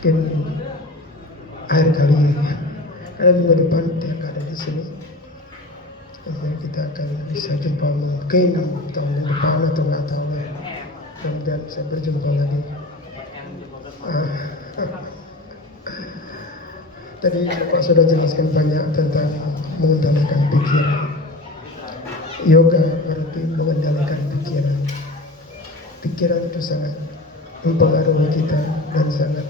Mungkin akhir kali karena minggu depan tidak ada di sini. Jadi kita akan bisa jumpa mungkin tahun depan atau nggak tahu ya. Kemudian saya berjumpa lagi. Tadi Bapak sudah jelaskan banyak tentang mengendalikan pikiran. Yoga berarti mengendalikan pikiran. Pikiran itu sangat mempengaruhi kita dan sangat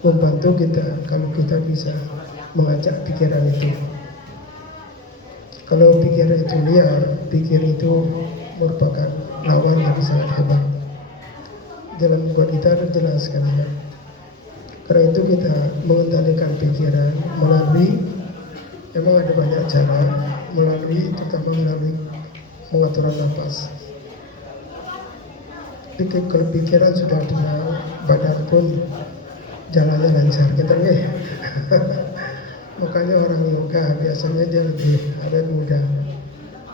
membantu kita kalau kita bisa mengajak pikiran itu. Kalau pikiran itu liar, pikir itu merupakan lawan yang sangat hebat. Dalam buku kita dijelaskan ya. Karena itu kita mengendalikan pikiran melalui, memang ada banyak cara, terutama melalui pengaturan nafas. Kalau pikiran sudah tenang, badan pun jalannya lancar, kita nih. Makanya orang yoga biasanya dia lebih awet muda,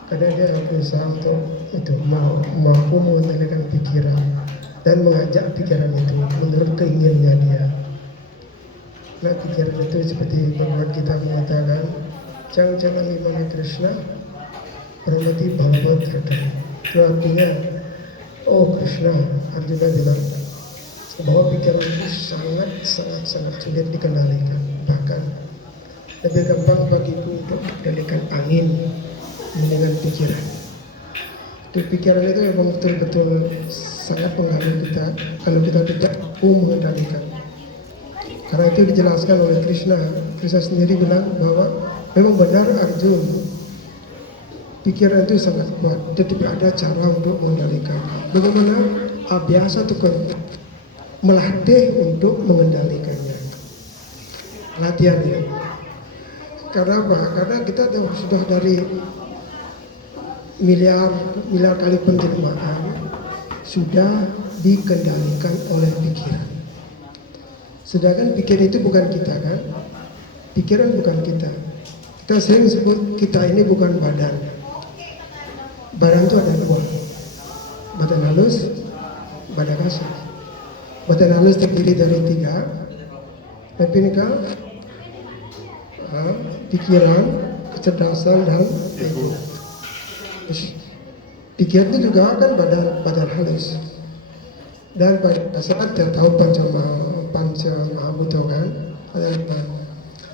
karena dia berusaha untuk itu mampu mengendalikan pikiran dan mengajak pikiran itu menurut keinginannya dia. Nah, pikiran itu seperti Bhagavad Gita mengatakan, jangan imani Krishna, hormati Bhagavad-gita. Itu artinya, oh Krishna, Arjuna bilang bahwa pikiran itu sangat sulit dikendalikan. Bahkan lebih gampang bagiku untuk mengendalikan angin dengan pikiran. Itu pikiran itu memang betul-betul sangat mengganggu kita kalau kita tidak mampu mengendalikan. Karena itu dijelaskan oleh Krishna. Krishna sendiri bilang bahwa memang benar Arjun, pikiran itu sangat kuat, tetapi ada cara untuk mengendalikan. Bagaimana? Biasa itu melatih untuk mengendalikannya. Latihannya. Karena apa? Karena kita sudah dari miliar kali penjelmaan sudah dikendalikan oleh pikiran. Sedangkan pikiran itu bukan kita kan? Pikiran bukan kita. Kita sering sebut kita ini bukan badan. Badan itu ada dua. Badan halus, badan kasar. Badan halus terdiri dari tiga. Tapi pikiran, kecerdasan, dan ego. Pikiran itu juga kan badan halus. Dan pada saat dia tahu panca mahabhuta kan,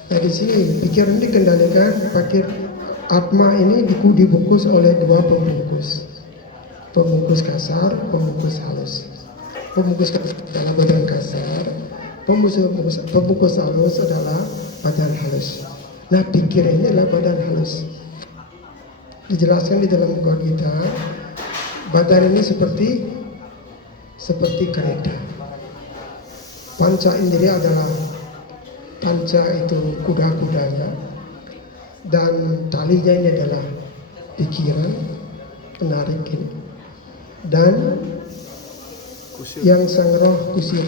nah di sini pikiran ini dikendalikan pakai atma ini dibungkus oleh dua pembungkus kasar, pembungkus halus. Pembungkus kasar adalah badan kasar, pembungkus halus adalah badan halus. Nah pikiran ini adalah badan halus. Dijelaskan di dalam Bhagavad Gita, badan ini seperti kereta. Panca indera adalah panca itu kuda-kudanya, dan talinya ini adalah pikiran, penarik ini, dan yang sang roh kusir,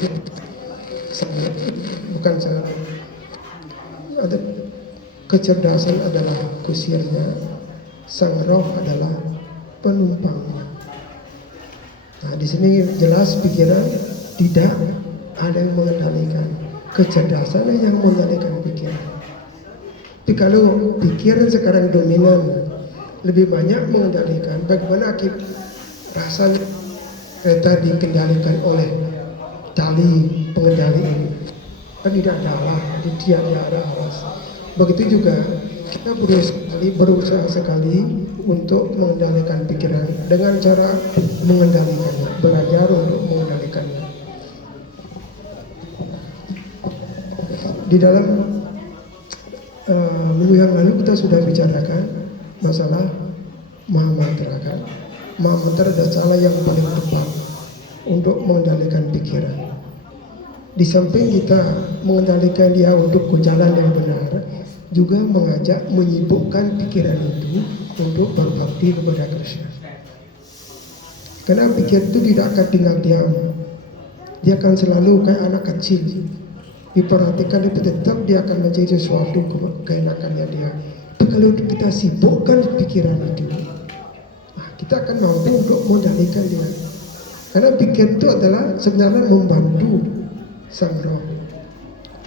bukan sang roh. Ada kecerdasan adalah kusirnya, sang roh adalah penumpangnya. Nah di sini jelas pikiran tidak ada yang mengendalikan, kecerdasan yang mengendalikan pikiran. Tapi kalau pikiran sekarang dominan, lebih banyak mengendalikan, bagaimana rasanya kereta dikendalikan oleh tali pengendali ini? Kan tidak ada arah, tidak ada awas. Begitu juga kita berusaha sekali untuk mengendalikan pikiran dengan cara mengendalikannya, belajar untuk mengendalikannya. Di dalam minggu yang lalu kita sudah bicarakan masalah Mahamantra kan. Mahamantra adalah cara yang paling tepat untuk mengendalikan pikiran. Di samping kita mengendalikan dia untuk ke jalan yang benar, juga mengajak menyibukkan pikiran itu untuk berbakti kepada Krishna. Karena pikiran itu tidak akan tinggal diam. Dia akan selalu kayak anak kecil. Diperhatikan itu tetap dia akan menjadi sesuatu keenakannya dia. Tapi kalau kita sibukkan pikiran itu, kita akan mampu untuk mengendalikan dia. Karena pikiran itu adalah sebenarnya membantu sang roh.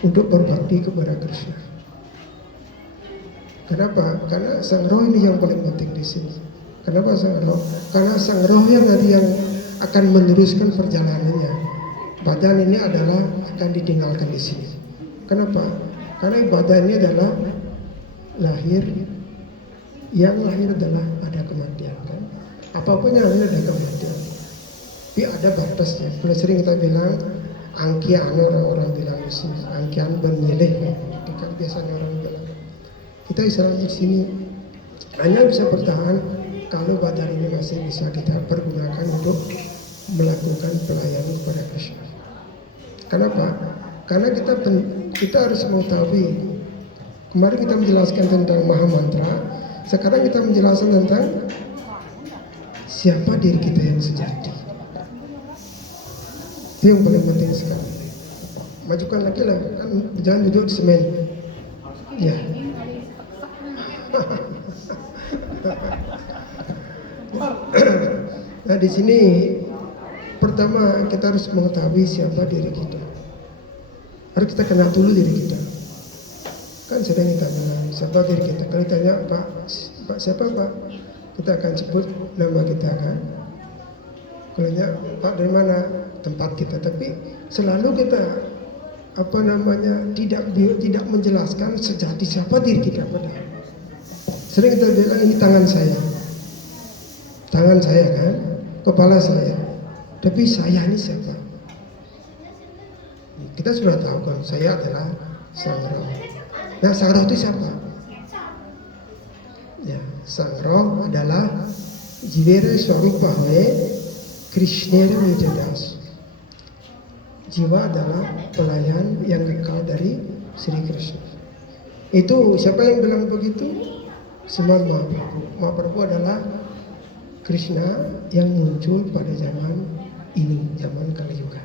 untuk berbakti kepada Krishna. Kenapa? Karena sang roh ini yang paling penting di sini. Kenapa sang roh? Karena sang roh yang nanti yang akan meneruskan perjalanannya. Badan ini adalah akan ditinggalkan di sini. Kenapa? Karena badan ini adalah lahir, yang lahir adalah ada kematian kan. Apapun yang lahir ada kematian. Tapi ada batasnya. Kalau sering kita bilang angkian, orang-orang bilang di sini angkian bernilai. Kan biasanya orang bilang. Kita Islam di sini hanya bisa bertahan kalau badan ini masih bisa kita pergunakan untuk melakukan pelayanan kepada Krishna. Kenapa? Karena kita harus mengetahui. Kemarin kita menjelaskan tentang Maha Mantra. Sekarang kita menjelaskan tentang siapa diri kita yang sejati. Itu yang paling penting sekali. Majukan lagi lah, kan jangan duduk di semen. Ya. Nah di sini pertama kita harus mengetahui siapa diri kita. Harus kita kenal dulu diri kita. Kan sering kita bilang siapa diri kita. Kalau ditanya Pak siapa Pak? Kita akan sebut nama kita kan. Kalau ditanya Pak dari mana? Tempat kita. Tapi selalu kita tidak menjelaskan sejati siapa diri kita padahal. Sering kita bilang ini tangan saya kan, kepala saya. Tapi saya ini siapa? Kita sudah tahu kan, saya adalah sang roh. Nah, sang roh itu siapa? Ya, sang roh adalah Jivera Swarupa Hoye Krishnera Mijadas. Jiwa adalah pelayan yang kekal dari Sri Krishna. Itu siapa yang bilang begitu? Semua Mahaprabhu. Mahaprabhu adalah Krishna yang muncul pada zaman ini, zaman Kali Yuga.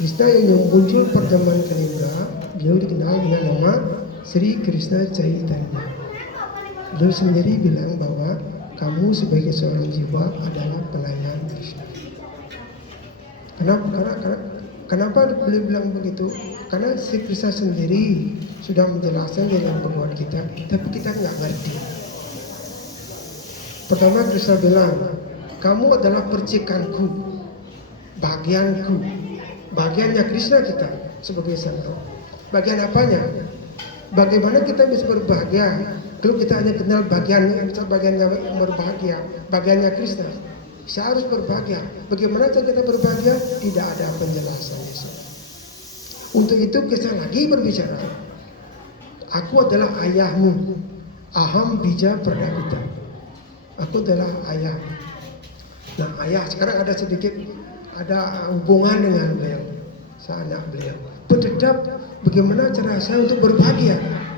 Krishna yang muncul pada zaman Kali Yuga, beliau dikenal dengan nama Sri Krishna Chaitanya. Beliau sendiri bilang bahwa kamu sebagai seorang jiwa adalah pelayan Krishna. Kenapa beliau bilang begitu? Karena Sri Krishna sendiri sudah menjelaskan di dalam Bhagavad Gita, tapi kita nggak ngerti. Pertama Krishna bilang, kamu adalah percikanku, bagianku, bagiannya Krishna kita sebagai sang roh. Bagian apanya? Bagaimana kita bisa berbahagia kalau kita hanya kenal bagiannya berbahagia, bagiannya Krishna. Saya harus berbahagia. Bagaimana cara kita berbahagia? Tidak ada penjelasan di sini. Untuk itu Krishna lagi berbicara. Aku adalah ayahmu. Aham bija pradapita. Aku adalah ayah. Nah ayah sekarang ada hubungan dengan beliau. Saya anak beliau. Tetap bagaimana cara saya untuk berbahagia? Nah,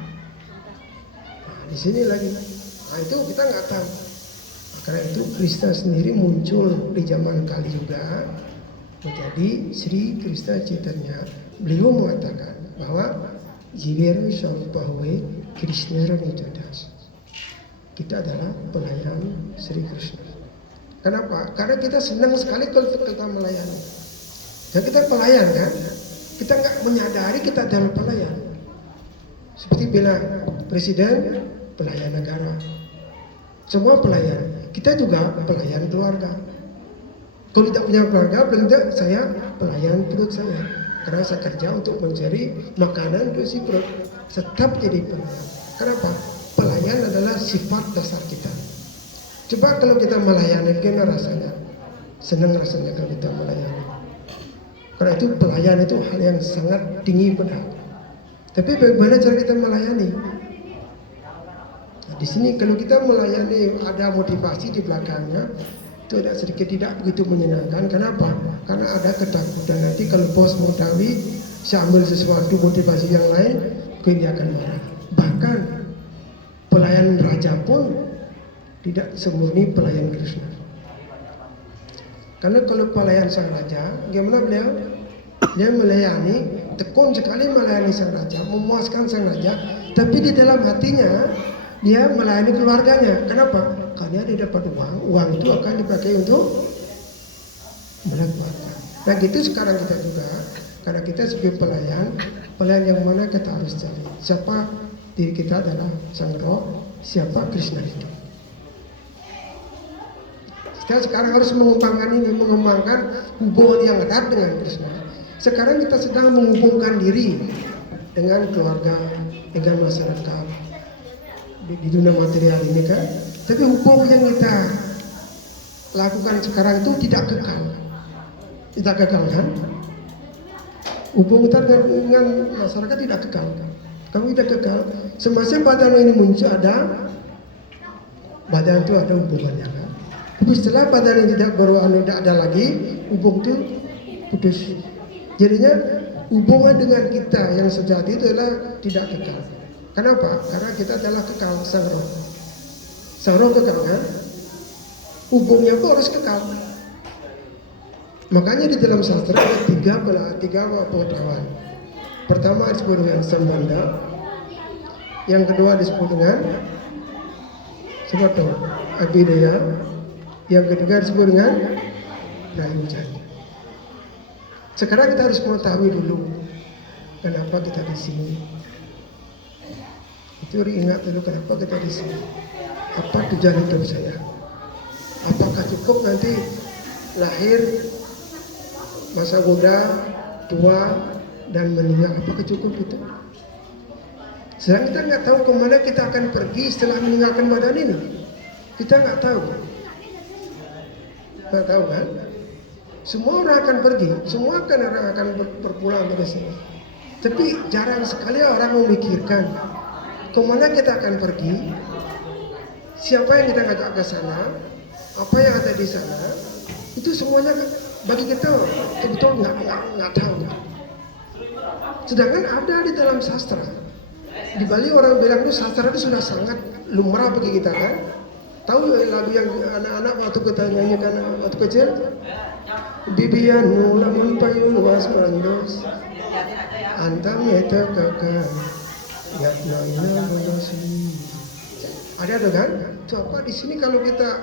di sini lagi. Nah itu kita nggak tahu. Karena itu Krishna sendiri muncul di zaman Kali Yuga menjadi Sri Krishna Chaitanya. Beliau mengatakan bahwa Jivera Swarupahoe Krishnera Mijadas. Kita adalah pelayan Sri Krishna. Kenapa? Karena kita senang sekali kalau kita melayani. Dan kita pelayan kan? Kita nggak menyadari kita adalah pelayan. Seperti bilang presiden pelayan negara. Semua pelayan. Kita juga pelayan keluarga. Kalau tidak punya keluarga, belum saya pelayan perut saya. Karena saya kerja untuk mencari makanan untuk si perut. Tetap jadi pelayan. Kenapa? Pelayan adalah sifat dasar kita. Coba kalau kita melayani, gimana rasanya? Senang rasanya kalau kita melayani. Karena itu pelayan itu hal yang sangat tinggi pada. Tapi bagaimana cara kita melayani? Di sini kalau kita melayani ada motivasi di belakangnya, itu ada sedikit tidak begitu menyenangkan. Kenapa? Karena ada ketakutan nanti kalau bos mau tahu saya ambil sesuatu motivasi yang lain, mungkin dia akan marah. Bahkan pelayan raja pun tidak semurni pelayan Krishna. Karena kalau pelayan sang raja, gimana beliau? Dia melayani, tekun sekali melayani sang raja, memuaskan sang raja, tapi di dalam hatinya dia melayani keluarganya. Kenapa? Karena dia dapat uang itu akan dipakai untuk melakukan. Nah gitu sekarang kita juga, Karena kita sebagai pelayan yang mana kita harus cari. Siapa diri kita adalah Sang Roh, siapa Krishna itu. Kita sekarang harus mengembangkan hubungan yang erat dengan Krishna. Sekarang kita sedang menghubungkan diri dengan keluarga, dengan masyarakat di dunia material ini kan. Tapi hubungan yang kita lakukan sekarang itu tidak kekal. Tidak kekal kan? Hubungan kita dengan masyarakat tidak kekal. Kamu tidak kekal. Semasa badan ini muncul ada, badan itu ada hubungannya kan. Tapi setelah badan ini tidak ada lagi, hubungan itu putus. Jadinya hubungan dengan kita yang sejati itu adalah tidak kekal. Kenapa? Karena kita adalah kekal Sang Roh. Sang Roh kekal kan? Hubungnya pun harus kekal. Makanya di dalam sastra ada tiga pengetahuan. Pertama disebut dengan sambandha, yang kedua disebut dengan abhidaya, yang ketiga disebut dengan prayojana. Sekarang kita harus mengetahui dulu kenapa kita di sini. Itu ingat dulu kenapa kita di sini. Apa tujuan hidup saya? Apakah cukup nanti lahir, masa muda, tua, dan meninggal? Apakah cukup itu? Sedang kita nggak tahu kemana kita akan pergi setelah meninggalkan badan ini. Kita nggak tahu. Nggak tahu kan? Semua orang akan pergi, semua orang akan berpulang dari sini. Tapi jarang sekali orang memikirkan kemana kita akan pergi, siapa yang kita ngajak ke sana, apa yang ada di sana. Itu semuanya bagi kita betul nggak tahu. Sedangkan ada di dalam sastra. Di Bali orang bilang itu sastra itu sudah sangat lumrah bagi kita kan. Tahu lagu yang anak-anak waktu kita nyanyikan waktu kecil? Bibianu lamun payun was mandos antam eta kakak yatna ina bonasi. Ada kan? Coba di sini kalau kita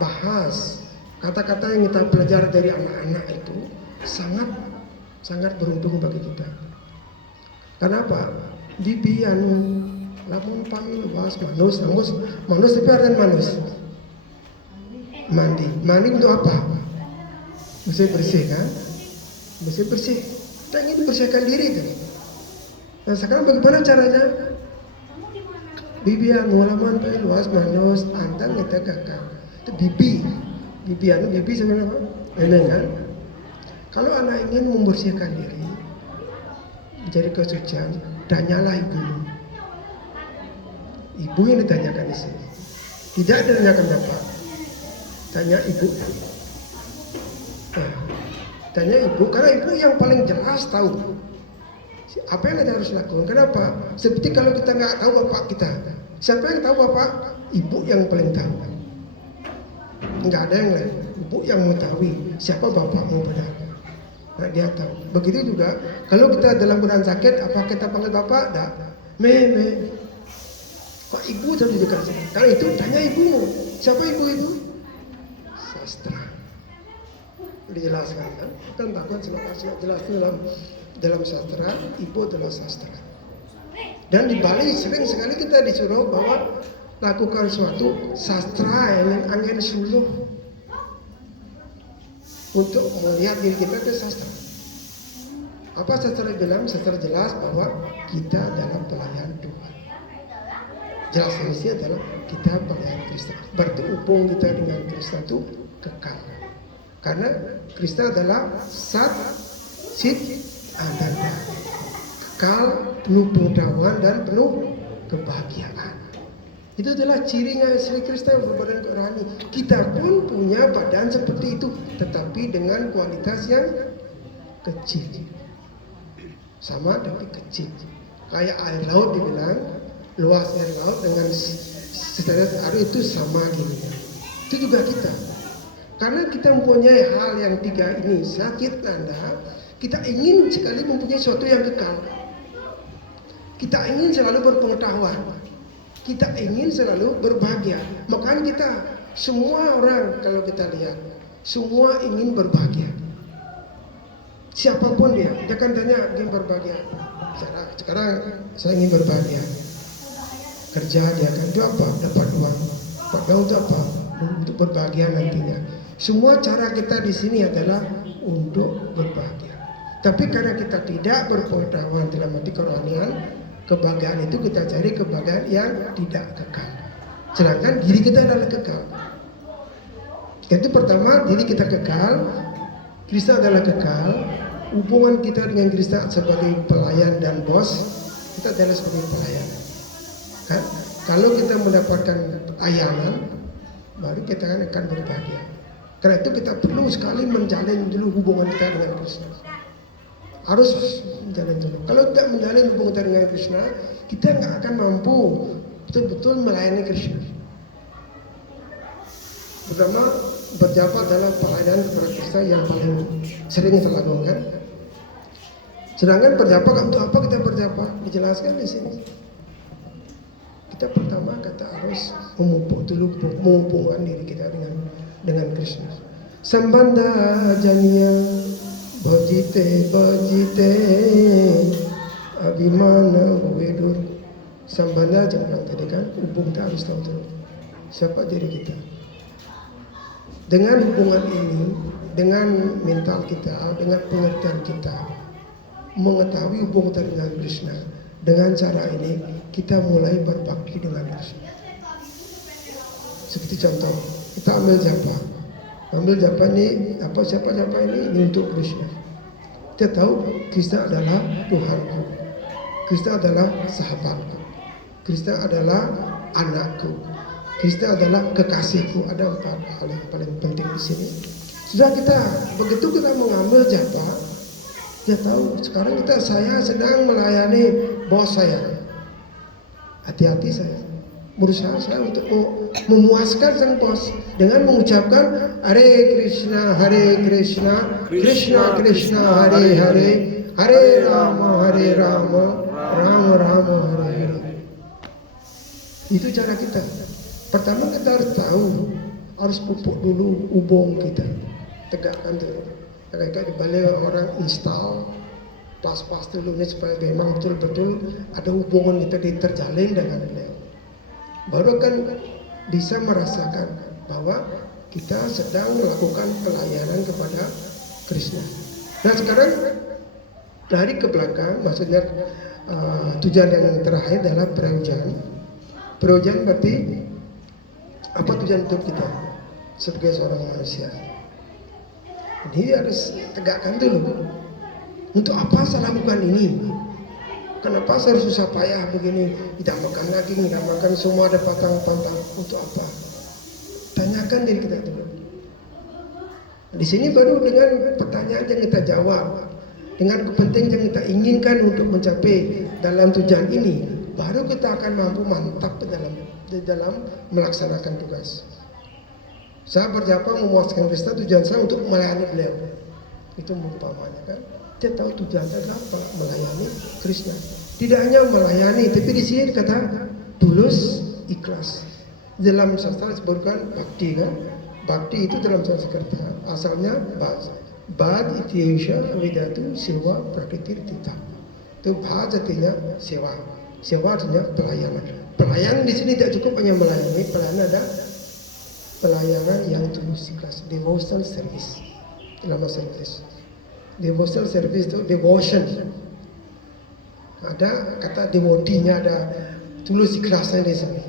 bahas kata-kata yang kita pelajari dari anak-anak itu sangat beruntung bagi kita. Kenapa? Bibianu lamun payun was mandos tapi artian manus. Mandi untuk apa? Bersih kan? Bersih. Kita ingin bersihkan diri kan? Nah sekarang bagaimana caranya? Bibian ngulaman payun was mandos antang kita kakak. Itu bibi sebenarnya apa? Memang kan? Kalau anak ingin membersihkan diri, menjadi kesucian, tanyalah ibumu. Ibu yang ditanyakan di sini. Tidak ditanyakan bapak. Tanya ibu. Tanya ibu, karena ibu yang paling jelas tahu apa yang kita harus lakukan. Kenapa? Seperti kalau kita nggak tahu bapak kita, siapa yang tahu bapak? Ibu yang paling tahu. Nggak ada yang lain. Ibu yang mengetahui siapa bapakmu benar. Nah, dia tahu. Begitu juga kalau kita dalam keadaan sakit, apa kita panggil bapak? Dah, me. Pak ibu tadi dekat sini. Kalau itu tanya ibumu. Siapa ibu itu? Sastra. Dijelaskan kan takut jelas dalam sastra, ibu adalah sastra. Dan di Bali sering sekali kita disuruh bahwa lakukan suatu sastra yang angin suluh untuk melihat diri kita ke sastra. Apa sastra bilang? Sastra jelas bahwa kita adalah pelayan Tuhan. Jelas ini adalah kita pelayan Kristus. Berarti hubungan kita dengan Kristus itu kekal. Karena Kristus adalah Sat, Chit, Ananda. Kekal, penuh pengetahuan dan penuh kebahagiaan. Itu adalah cirinya Sri Kristus berbadan rohani. Kita pun punya badan seperti itu, tetapi dengan kualitas yang kecil. Sama tapi kecil. Kayak air laut dibilang, luas air laut dengan secara air itu sama gini. Itu juga kita. Karena kita mempunyai hal yang tiga ini, sakit Anda, kita ingin sekali mempunyai sesuatu yang kekal. Kita ingin selalu berpengetahuan. Kita ingin selalu berbahagia. Makanya kita, semua orang kalau kita lihat, semua ingin berbahagia. Siapapun dia kan tanya ingin berbahagia. Sekarang saya ingin berbahagia. Kerja dia kan itu apa? Dapat uang. Dapat uang itu apa? Untuk berbahagia nantinya. Semua cara kita di sini adalah untuk berbahagia. Tapi karena kita tidak berpengetahuan dalam arti kerohanian, kebahagiaan itu kita cari kebahagiaan yang tidak kekal. Sedangkan diri kita adalah kekal. Itu pertama, diri kita kekal, Kristus adalah kekal. Hubungan kita dengan Kristus sebagai pelayan dan bos, kita adalah sebagai pelayan. Kan? Kalau kita mendapatkan layanan, baru kita akan berbahagia. Karena itu kita perlu sekali menjalin dulu hubungan kita dengan Kristus. Harus menjalin dulu. Kalau tidak menjalin hubungan kita dengan Kristus, kita nggak akan mampu betul-betul melayani Kristus. Pertama, berjabat dalam pelayanan kepada Kristus yang paling sering kita lakukan. Sedangkan berjabat untuk apa kita berjabat? Dijelaskan di sini. Kita pertama kata harus menghubungkan diri kita dengan Kristus. Sambandha janiya bajite abhimana vedur. Sambandha jangan tadi kan hubung kita harus tahu dulu siapa diri kita. Dengan hubungan ini, dengan mental kita, dengan pengertian kita, mengetahui hubungan kita dengan Krishna. Dengan cara ini kita mulai berbakti dengan Krishna. Seperti contoh, kita ambil japa ini siapa japa ini untuk Krishna. Kita tahu Krishna adalah Tuhanku, Krishna adalah sahabatku, Krishna adalah anakku, Krishna adalah kekasihku. Ada 4 hal yang paling penting di sini. Sudah begitu kita mengambil japa, dia tahu sekarang saya sedang melayani bos saya. Hati-hati saya berusaha saya untuk memuaskan sang bos dengan mengucapkan Hare Krishna, Krishna Krishna, Hare Hare, Hare Rama, Rama Rama, Hare Hare. Itu cara kita. Pertama kita harus tahu, harus pupuk dulu hubung kita, tegakkan dulu. Kayak dibalik orang install pas dulu ini supaya memang betul-betul ada hubungan kita terjalin dengan beliau. Baru kan bisa merasakan bahwa kita sedang melakukan pelayanan kepada Krishna. Nah sekarang lari ke belakang, maksudnya tujuan yang terakhir adalah prayojan. Prayojan berarti apa tujuan hidup kita sebagai seorang manusia? Ini harus tegakkan dulu. Untuk apa saya lakukan ini? Kenapa saya harus susah payah begini? Tidak makan daging, tidak makan semua ada pantang-pantang. Untuk apa? Tanyakan diri kita dulu. Di sini baru dengan pertanyaan yang kita jawab, dengan kepentingan yang kita inginkan untuk mencapai dalam tujuan ini, baru kita akan mampu mantap di dalam melaksanakan tugas. Saya berjapa memuaskan Krishna, tujuan saya untuk melayani beliau. Itu umpamanya kan. Dia tahu tujuan adalah apa? Melayani Krishna. Tidak hanya melayani, tapi di sini kata tulus, ikhlas. Dalam sastra disebutkan bhakti kan. Bhakti itu dalam Sanskerta asalnya bad ityesha vedatu sewa prakritir tita. Itu bhaj artinya sewa. Sewa artinya pelayanan. Pelayanan di sini tidak cukup hanya melayani, pelayanan ada pelayanan yang tulus ikhlas, devotional service. Dalam bahasa Inggris, devotional service itu devotion. Ada kata devotinya, ada tulus ikhlasnya di sini.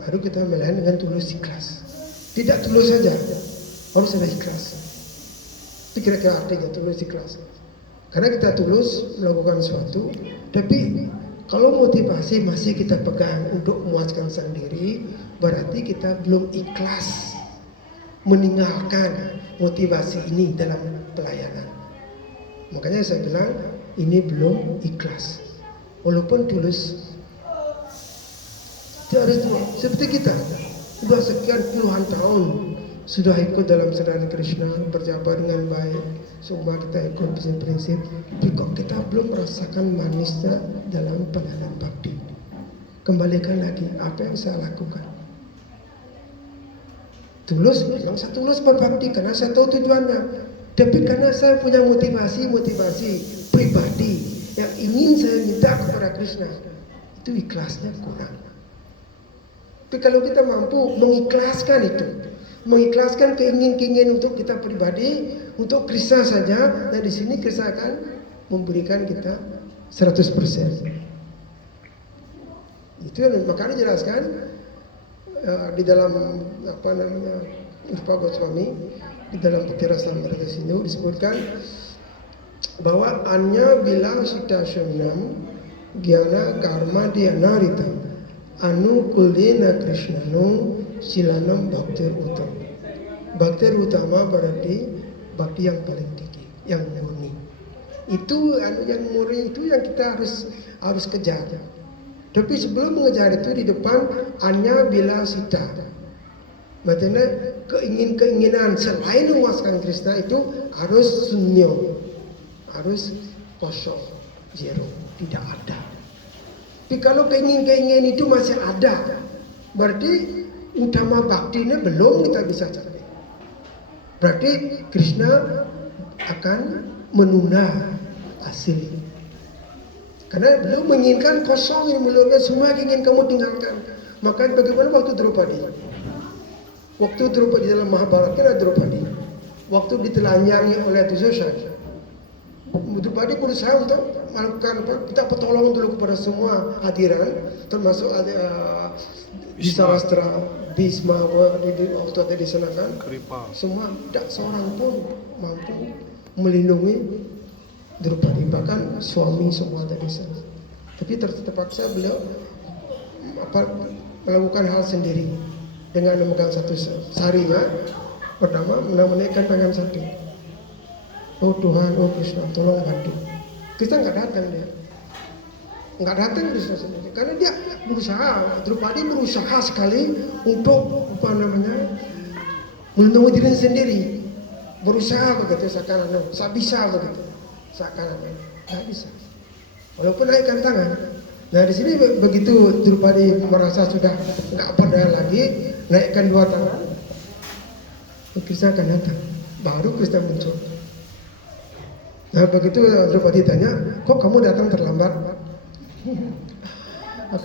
Baru kita melayani dengan tulus ikhlas. Tidak tulus saja, harus ada ikhlas. Itu kira-kira artinya tulus ikhlas. Karena kita tulus melakukan sesuatu, tapi kalau motivasi masih kita pegang untuk memuaskan sendiri, berarti kita belum ikhlas meninggalkan motivasi ini dalam pelayanan. Makanya saya bilang ini belum ikhlas. Walaupun tulus, itu harus seperti kita. Sudah sekian puluhan tahun sudah ikut dalam sadhana Krishna, berjabat dengan baik, semua kita ikut prinsip-prinsip, tapi kok kita belum merasakan manisnya dalam pelayanan bakti. Kembalikan lagi apa yang saya lakukan. Tulus, yang saya tulus berbakti karena saya tahu tujuannya. Tapi karena saya punya motivasi pribadi yang ingin saya minta kepada Krishna, itu ikhlasnya kurang. Tapi kalau kita mampu mengikhlaskan itu, mengikhlaskan keinginan untuk kita pribadi, untuk Krishna saja, nah di sini Krishna akan memberikan kita 100%. Itu yang makanya jelaskan di dalam Rupa Goswami, di dalam Bhakti Rasamrita Sindhu disebutkan bahwa anya bila sita syamnam gyana karma dianarita anu kuldena krishnanu silanam bhaktir utama. Bhaktir utama berarti bhakti yang paling tinggi, yang murni. Itu yang murni itu yang kita harus kejar. Tapi sebelum mengejar itu di depan anya bila sita. Maksudnya keinginan selain memuaskan Krishna itu harus sunyo, harus kosong, zero, tidak ada. Tapi kalau keinginan itu masih ada, berarti utama baktinya belum kita bisa capai. Berarti Krishna akan menunda hasil. Karena beliau menginginkan kosong yang menurutnya semua ingin kamu tinggalkan. Maka bagaimana waktu Draupadi? Waktu Draupadi dalam Mahabharata ada Draupadi. Waktu ditelanjangi oleh Duryodhana, Draupadi berusaha untuk melakukan kita pertolongan dulu kepada semua hadiran, termasuk Disarastra, Bhisma, waktu ada di sana kan. Semua tidak seorang pun mampu melindungi Draupadi, bahkan suami semua ada di sana. Tapi terpaksa beliau melakukan hal sendiri dengan memegang satu sarinya. Pertama menaikkan tangan satu. Oh Tuhan, oh Krishna, tolong bantu. Krishna nggak datang dia, nggak datang Krishna sendiri, karena dia berusaha. Draupadi berusaha sekali untuk melindungi diri sendiri, berusaha begitu seakan-akan, saya bisa begitu. Seakan-akan nggak bisa, walaupun naikkan tangan. Nah di sini begitu Draupadi merasa sudah nggak berdaya lagi, naikkan dua tangan, Krishna akan datang, baru Krishna muncul. Nah begitu Draupadi tanya, kok kamu datang terlambat?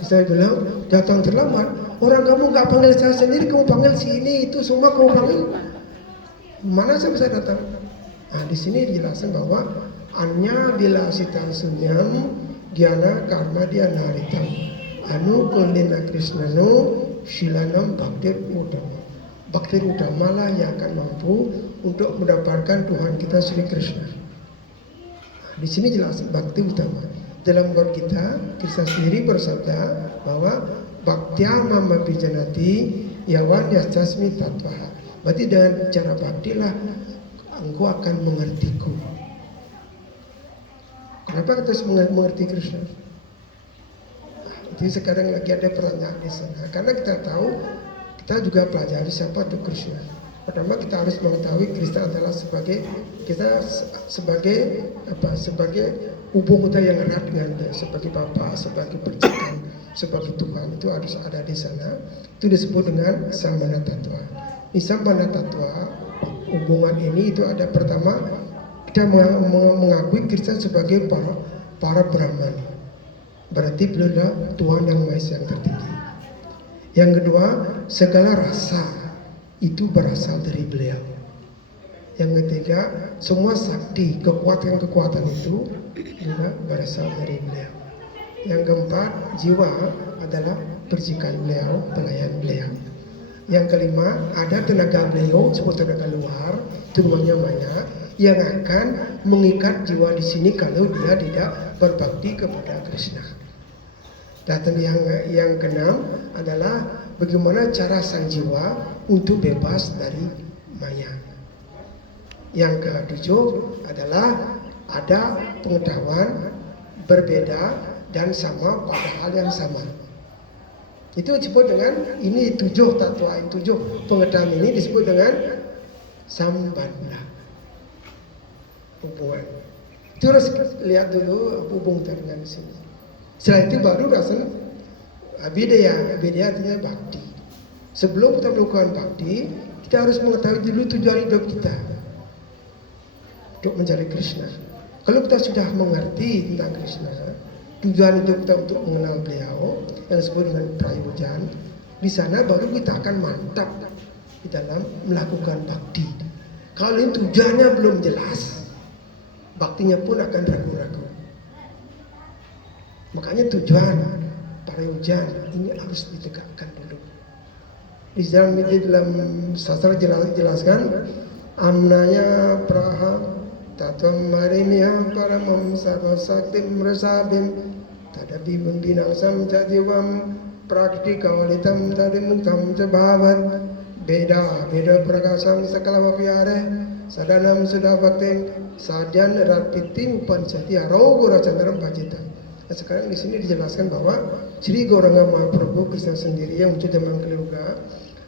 Saya bilang, datang terlambat, orang kamu nggak panggil saya sendiri, kamu panggil si ini itu semua kamu panggil, mana saya bisa datang? Nah di sini dijelaskan bahwa anya bila sita sunyam gyana karma dianaritam anu kuldena krishnanu shilanam bhaktir utama. Bhaktir utama lah yang akan mampu untuk mendapatkan Tuhan kita Sri Krishna. Di sini jelas bhakti utama. Dalam Gor kita, Krishna sendiri bersabda bahwa bhaktya mama bijanati yawan yastasmi tatvaha. Berarti dengan cara bakti lah engkau akan mengertiku. Kenapa kita mengerti Krishna? Jadi sekarang lagi ada pertanyaan di sana. Karena kita tahu, kita juga pelajari siapa itu Krishna. Pertama kita harus mengetahui Krishna adalah sebagai hubung kita yang erat dengan dia, sebagai Bapa, sebagai percikan, sebagai Tuhan. Itu harus ada di sana. Itu disebut dengan Sambandha Tattva. Di Sambandha Tattva, hubungan ini itu ada pertama, kita mengakui Krishna sebagai para Brahman. Berarti beliau adalah Tuhan yang Maha Esa yang tertinggi. Yang kedua, segala rasa itu berasal dari beliau. Yang ketiga, semua sakti, kekuatan-kekuatan itu juga berasal dari beliau. Yang keempat, jiwa adalah percikan beliau, pelayan beliau. Yang kelima, ada tenaga beliau, seperti tenaga luar, itu namanya maya, yang akan mengikat jiwa di sini kalau dia tidak berbakti kepada Krishna. Dan yang keenam adalah bagaimana cara sang jiwa untuk bebas dari maya. Yang ketujuh adalah ada pengetahuan berbeda dan sama pada hal yang sama. Itu disebut dengan ini 7 tatwa, 7 pengetahuan ini disebut dengan sambandha, hubungan. Itu harus lihat dulu hubung dengan sini. Setelah itu baru rasa abidaya. Abidaya artinya bakti. Sebelum kita melakukan bakti, kita harus mengetahui dulu tujuan hidup kita. untuk mencari Krishna. Kalau kita sudah mengerti tentang Krishna, tujuan hidup kita untuk mengenal beliau yang disebut dengan prayojan, di sana baru kita akan mantap di dalam melakukan bakti. Kalau ini tujuannya belum jelas, baktinya pun akan ragu-ragu. Makanya tujuan prayojan ini harus ditegakkan dulu. Di dalam sastra jelaskan amnaya praha tatam marinya paramam sarva saktim rasabim tadapi membinangsam jadiwam praktika walitam tadimuntam cabhavan beda prakasam sakala mapyare sadanam sudah baktim sadyan ratpiti upanchati arogora candram bajita. Nah, sekarang di sini dijelaskan bahwa Sri Gauranga Mahaprabhu Krishna sendiri yang muncul dalam Kaliuga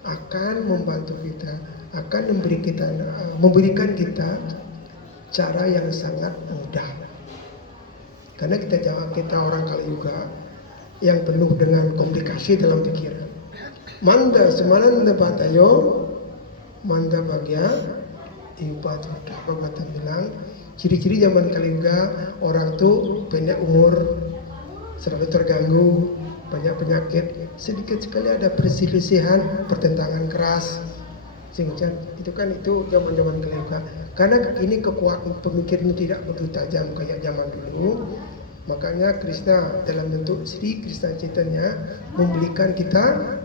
akan membantu kita, akan memberikan kita cara yang sangat mudah. Karena kita orang Kaliuga yang penuh dengan komplikasi dalam pikiran. Manda semananda batayo, manda bagya, iupatu. Bhagavatam bilang, ciri-ciri zaman Kaliuga orang tuh pendek umur, selalu terganggu, banyak penyakit, sedikit sekali ada perselisihan, pertentangan keras. Sehingga itu zaman-zaman Kaliuga. Karena ini kekuatan pemikiran tidak begitu tajam kayak zaman dulu. Makanya Krishna dalam bentuk Sri Krishna Chaitanya memberikan kita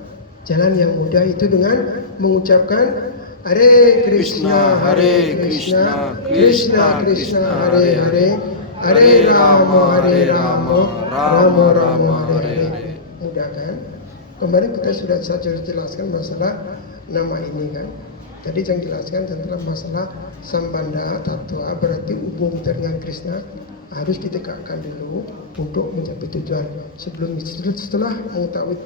jalan yang mudah itu dengan mengucapkan Hare Krishna, Hare Krishna, Krishna Krishna, Hare Hare, Hare Rama, Rama Rama, Hare Hare. Mudah kan? Kemarin kita sudah jelaskan masalah nama ini kan. Tadi yang jelaskan tentang masalah sambandha tatwa, berarti hubungan kita dengan Krishna harus ditegakkan dulu untuk mencapai tujuan. Setelah mengetahui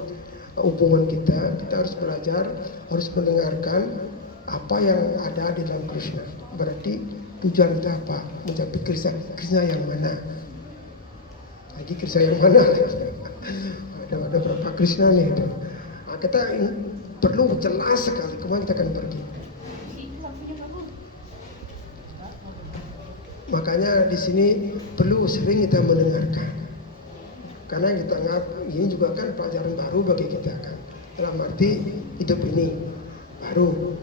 hubungan kita harus belajar, harus mendengarkan apa yang ada di dalam Krishna. Berarti tujuan kita apa? Mencapai Krishna yang mana? Lagi Krishna yang mana? Ada berapa Krishna nih? Nah, kita perlu jelas sekali kemana kita akan pergi. Makanya di sini perlu sering kita mendengarkan. Karena kita ini juga kan pelajaran baru bagi kita kan. Dalam arti hidup ini baru.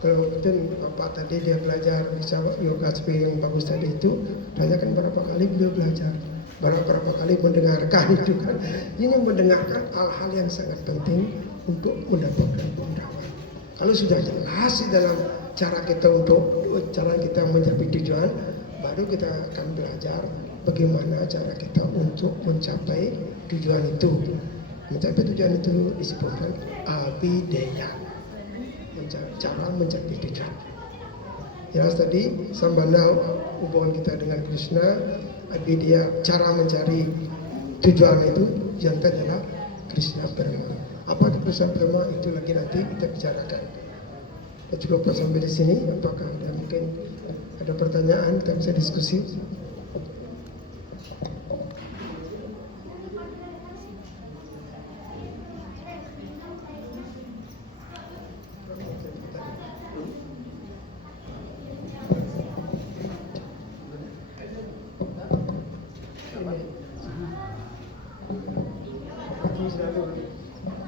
Kalau mungkin Bapak tadi dia belajar bisa yoga seperti yang bagus tadi itu, tanyakan berapa kali beliau belajar, berapa kali mendengarkan itu kan. Ini mendengarkan hal-hal yang sangat penting untuk mendapatkan keutamaan. Kalau sudah jelas di dalam cara kita mencapai tujuan, baru kita akan belajar bagaimana cara kita untuk mencapai tujuan itu. Mencapai tujuan itu disebutkan abhideya, cara mencapai tujuan. Jelas tadi sambandha hubungan kita dengan Krishna, abhideya cara mencari tujuan itu yang adalah Krishna Brahma. Apa itu Krishna Brahma itu lagi nanti kita bicarakan. Kita cukup sampai di sini. Apakah ada mungkin ada pertanyaan kita bisa diskusi?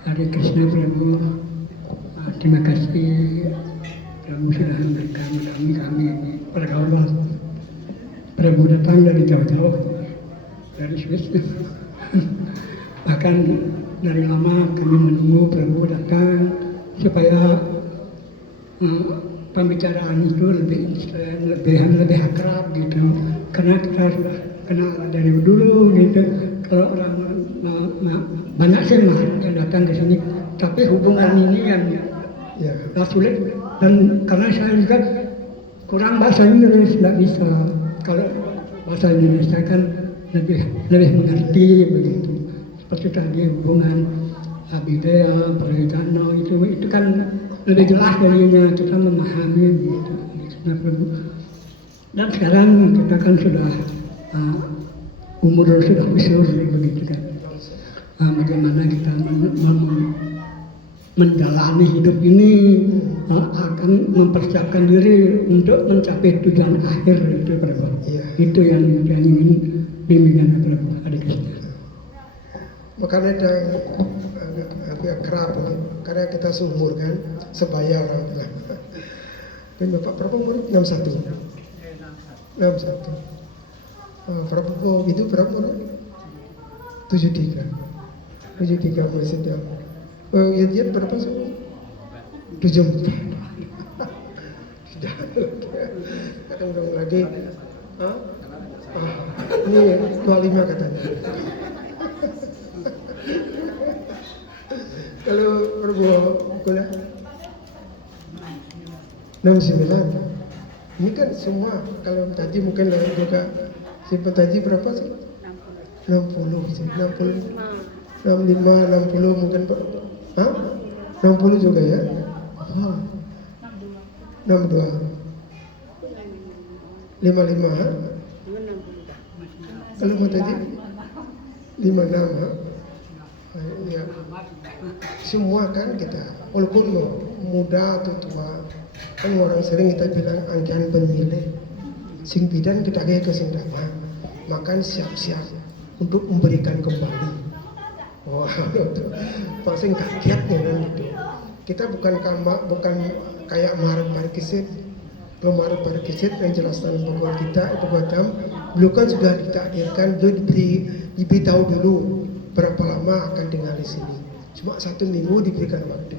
Hare Krishna Prabhu, terima kasih Prabhu sudah memberikan kami pergaulan. Prabhu datang dari jauh-jauh, dari Swiss. Bahkan dari lama kami menunggu Prabhu datang supaya pembicaraan itu lebih akrab gitu. Karena kita sudah kenal dari dulu gitu. Kalau orang banyak sih yang datang ke sini, tapi hubungan ini yang sulit. Dan karena saya juga kurang bahasa Inggris, tidak bisa. Kalau bahasa Indonesia kan lebih mengerti begitu. Seperti tadi hubungan abhideya, prayojana itu kan lebih jelas darinya, kita memahami gitu. Dan sekarang kita kan sudah umur sudah besar begitu kan. Bagaimana kita menjalani hidup ini akan mempersiapkan diri untuk mencapai tujuan akhir itu Prabu. Iya. Itu yang ingin bimbingan Prabu Hare Krishna. Makanya ada agak kerap ini, karena kita seumur kan, sebaya orang bilang. Dan Bapak berapa umur? 61. 61. Prabowo itu berapa umur? 73. 73 masih dia. Dia berapa sih? 74. Sudah. Kadang-kadang lagi. Ini 25 katanya. Kalau Prabowo kuliah 69. Ini kan semua, kalau tadi mungkin juga simpan tadi berapa sih? 60 sih, 60, 65, 60 mungkin. 60 juga ya? 62, 55, kalau mau tadi 56, ya. Semua kan kita, walaupun muda atau tua, kan orang sering kita bilang angkian pemilih, sing bidan kita kayak kesindama, makan siap-siap untuk memberikan kembali. Wah, pasti kaget ya kan itu. Kita bukan kayak Maharib Parikesit. Kalau Maharib Parikesit yang jelaskan bahwa kita itu Batam, beliau kan sudah ditakdirkan, beliau diberitahu dulu berapa lama akan tinggal di sini. Cuma 1 minggu diberikan waktu.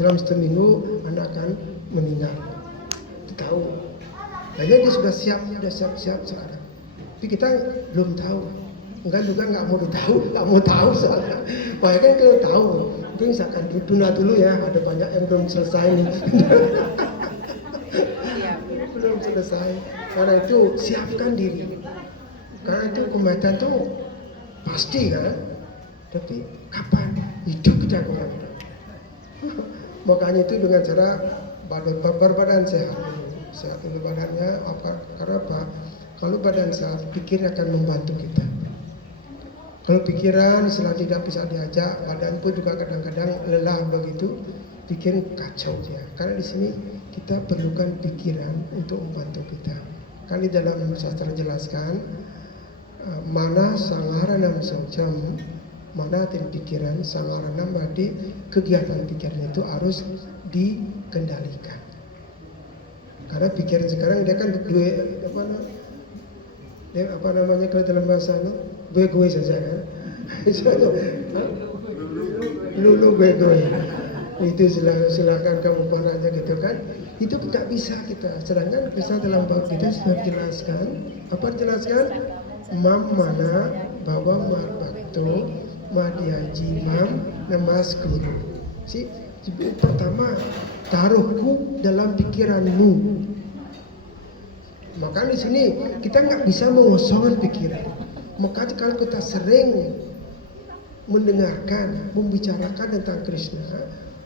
Dalam 1 minggu anak akan meninggal. Itu tahu. Hanya dia sudah siap sekarang. Tapi kita belum tahu. Enggak juga nggak mau tahu soalnya. Bahkan kan kalau tahu, itu misalkan tunda dulu ya, ada banyak yang belum selesai nih. Belum selesai. Karena itu siapkan diri. Karena itu kematian itu pasti kan. Tapi kapan? Hidup kita kemana? Makanya itu dengan cara berbadan sehat. Sehat dulu badannya apa? Karena apa? Kalau badan sehat, pikir akan membantu kita. Kalau pikiran setelah tidak bisa diajak, badan pun juga kadang-kadang lelah begitu, bikin kacau dia. Karena di sini kita perlukan pikiran untuk membantu kita. Kan di dalam sastra jelaskan, mana sangaranam sojam, mana tim pikiran sangaranam, berarti kegiatan pikiran itu harus dikendalikan. Karena pikiran sekarang dia kan apa namanya kalau dalam bahasa gue saja kan. Lulu gue. Itu silakan kamu aja gitu kan. Itu tidak bisa kita. Sedangkan bisa dalam bab kita sudah jelaskan. Apa jelaskan? Mam mana bahwa marbakto madiaji mam namas guru. Pertama, taruhku dalam pikiranmu. Maka di sini kita nggak bisa mengosongkan pikiran. Maka kalau kita sering mendengarkan, membicarakan tentang Krishna,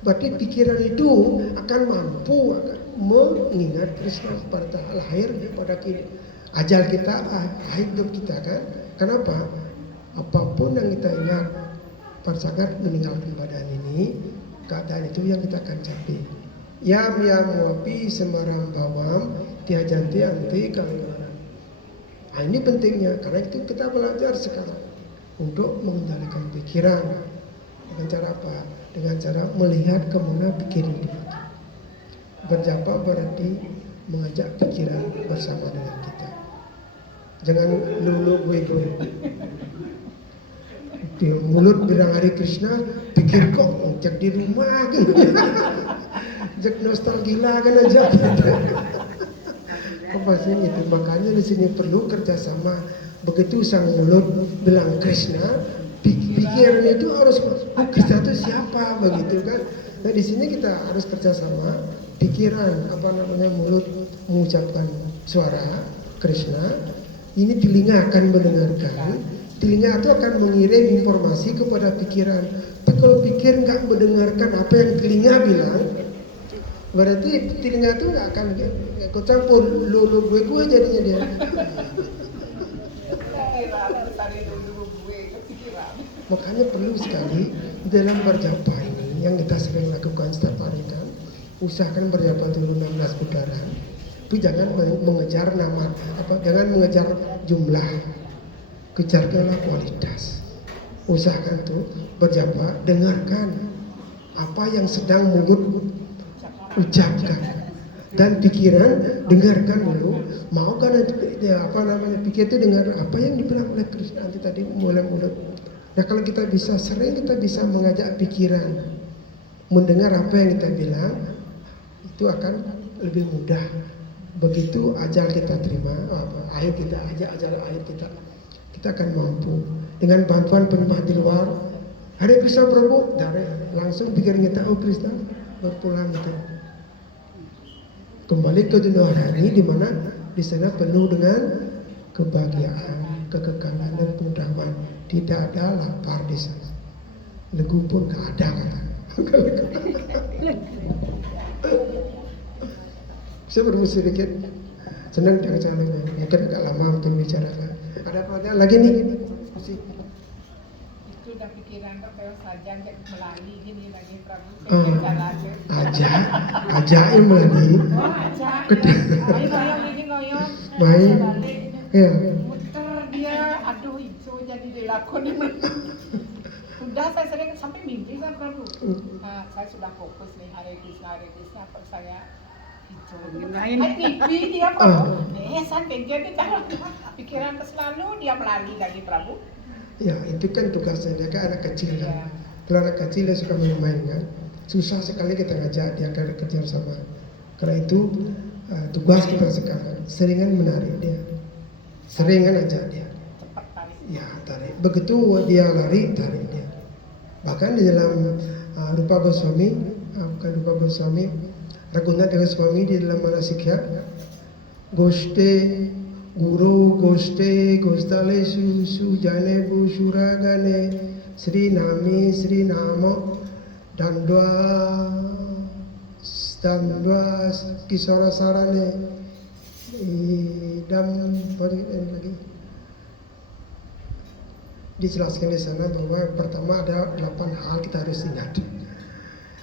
berarti pikiran itu akan mampu mengingat Krishna pada lahir pada ajal kita, hidup kita kan. Kenapa? Apapun yang kita ingat pada saat meninggalkan badan ini, keadaan itu yang kita akan capai. Yam wapi semaram bawam tiajanti anti kalungan. Nah, ini pentingnya, karena itu kita belajar sekarang untuk mengendalikan pikiran. Dengan cara apa? Dengan cara melihat kemana pikiran itu. Berjapa berarti mengajak pikiran bersama dengan kita. Jangan lulu gue. Di mulut bilang Hare Krishna, pikir kok ngejak di rumah kan. Jak nostalgia kan aja. Pastinya itu, makanya di sini perlu kerjasama. Begitu sang mulut bilang Krishna, pikiran itu harus Krishna itu siapa begitu kan. Nah di sini kita harus kerjasama. Pikiran mulut mengucapkan suara Krishna, ini telinga akan mendengarkan. Telinga itu akan mengirim informasi kepada pikiran. Tapi kalau pikir nggak mendengarkan apa yang telinga bilang, berarti telinga itu nggak akan ikut campur. Lu gue jadinya dia. Makanya perlu sekali dalam berjapa ini yang kita sering lakukan setiap hari kan, usahakan berjapa dulu 16 putaran. Itu jangan mengejar nama jangan mengejar jumlah, kejarlah kualitas. Usahakan tuh berjapa, dengarkan apa yang sedang mulut ucapkan, dan pikiran dengarkan dulu. Mau kan pikir itu dengar apa yang dibilang oleh Krishna nanti tadi mulai mulut. Nah kalau kita bisa sering, kita bisa mengajak pikiran mendengar apa yang kita bilang, itu akan lebih mudah. Begitu ajal kita terima, air kita ajal air kita akan mampu dengan bantuan penyembah di luar. Hare Krishna Prabhu, langsung pikiran kita, oh Krishna, berpulang gitu. Kembali ke dunia rohani di mana di sana penuh dengan kebahagiaan, kekekalan dan kemudahan. Tidak ada lapar di sana. Legu pun nggak ada kata. Saya berburu sedikit. Senang dengan caranya. Mungkin agak lama mungkin bicara. Ada pertanyaan lagi nih? Diskusi. Itu udah pikiran kalau saja melalui gini lagi Prabu. Aja melalui. Oh aja. Ngoyong. Baik. Ya. Muter dia, aduh itu jadi dilakukan. Udah saya sering sampai mimpi sama Prabu. Saya sudah fokus nih Hare Krishna apa saya itu mimpi dia Prabu. Sampai jadi pikiran selalu dia melalui lagi Prabu. Ya itu kan tugasnya, dia kan anak kecil kan. Kalau anak kecil dia suka main-main kan. Susah sekali kita ngajak dia kerja sama. Karena itu tugas kita sekarang seringan menarik dia, seringan ajak dia. Cepat tarik. Ya tarik. Begitu dia lari, tarik dia. Bahkan di dalam Rupa Goswami, bukan Rupa Goswami, Raghunath Goswami di dalam Manasikya, Goste Guru Goste Gostale Susu Jane Bu Suragane Sri Nami Sri Namo Dandwa Kisara Sarane dan lagi dijelaskan di sana bahwa pertama ada 8 hal kita harus ingat.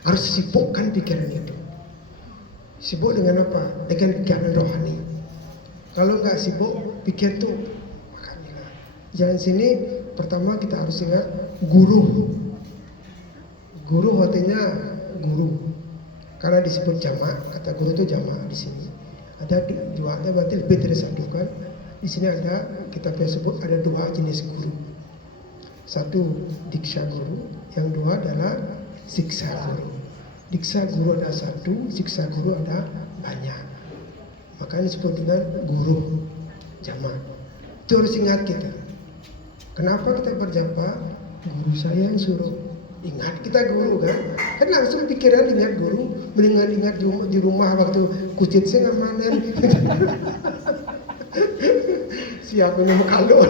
Harus sibukkan pikiran itu. Sibuk dengan apa? Dengan pikiran rohani. Kalau nggak sibuk, pikir tuh makanya. Jalan sini pertama kita harus ingat guru. Guru artinya guru. Karena disebut jamak, kata guru itu jamak di sini. Ada dua, ada berarti lebih dari satu kan. Di sini ada kita sebut ada 2 jenis guru. Satu diksha guru, yang dua adalah siksa guru. Diksa guru ada 1, siksa guru ada banyak. Makanya disebut dengan guru jamak. Itu harus ingat kita. Kenapa kita berjapa? Guru saya yang suruh. Ingat kita guru kan? Kan langsung pikiran ingat guru. Mendingan ingat di rumah waktu kucit saya ngamanen. Siapa yang kalau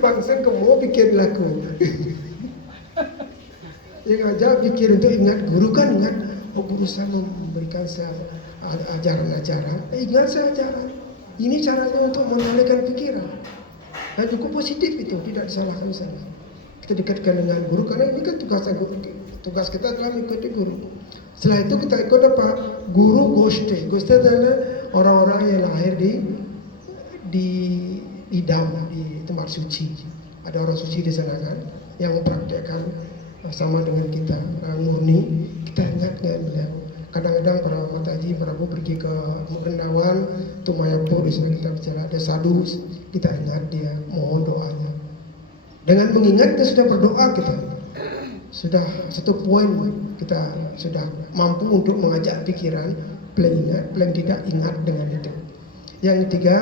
bangsa kamu pikir laku. Yang aja pikir itu ingat guru kan ingat. Oh guru saya memberikan saya ajaran-ajaran. Ingat saya ajaran. Ini caranya untuk mengalihkan pikiran. Dan cukup positif itu, tidak disalahkan sana. Kita dekatkan dengan guru karena ini kan tugas kita adalah mengikuti guru. Setelah itu kita ikut apa? Guru Goste. Goste adalah orang-orang yang lahir di idam, di tempat suci. Ada orang suci di sana kan yang mempraktekkan sama dengan kita murni. Kita ingat dengan beliau. Kadang-kadang para mataji Prabu pergi ke Vrindavan, Tumayapur, di sana kita bicara ada sadhu, kita ingat dia, mohon doanya. Dengan mengingat kita sudah berdoa, kita sudah satu poin, kita sudah mampu untuk mengajak pikiran, paling ingat, paling tidak ingat dengan itu. Yang ketiga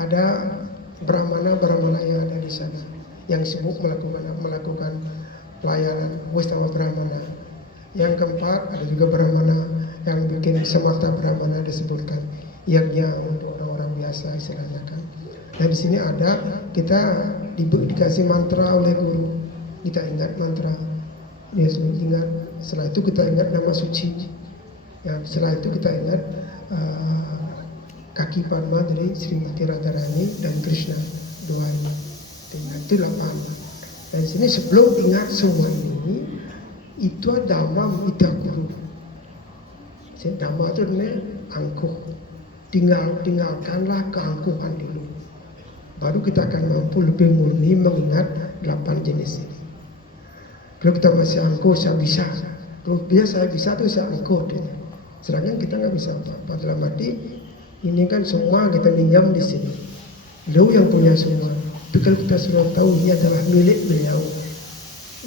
ada Brahmana yang ada di sana, yang sibuk melakukan pelayanan Westama Brahmana. Yang keempat ada juga Brahmana yang bikin semata Brahmana disebutkan, yagnya untuk orang-orang biasa istilahnya kan. Dan di sini ada kita dikasih mantra oleh guru, kita ingat mantra, dia ingat. Setelah itu kita ingat nama suci. Yang setelah itu kita ingat kaki Padma dari Srimati Radharani dan Krishna, dua ini. Itu 8. Dan di sini sebelum ingat semua ini, itu dhamma itakuru. Dhamma itu angkuh. Tinggalkanlah keangkuhan dulu. Baru kita akan mampu lebih murni mengingat 8 jenis ini. Kalau kita masih angkuh, saya bisa. Kalau dia saya bisa tuh saya angkuh. Sedangkan kita nggak bisa apa-apa. Dalam arti ini kan semua kita minjam di sini. Beliau yang punya semua. Tapi kalau kita sudah tahu ini adalah milik beliau,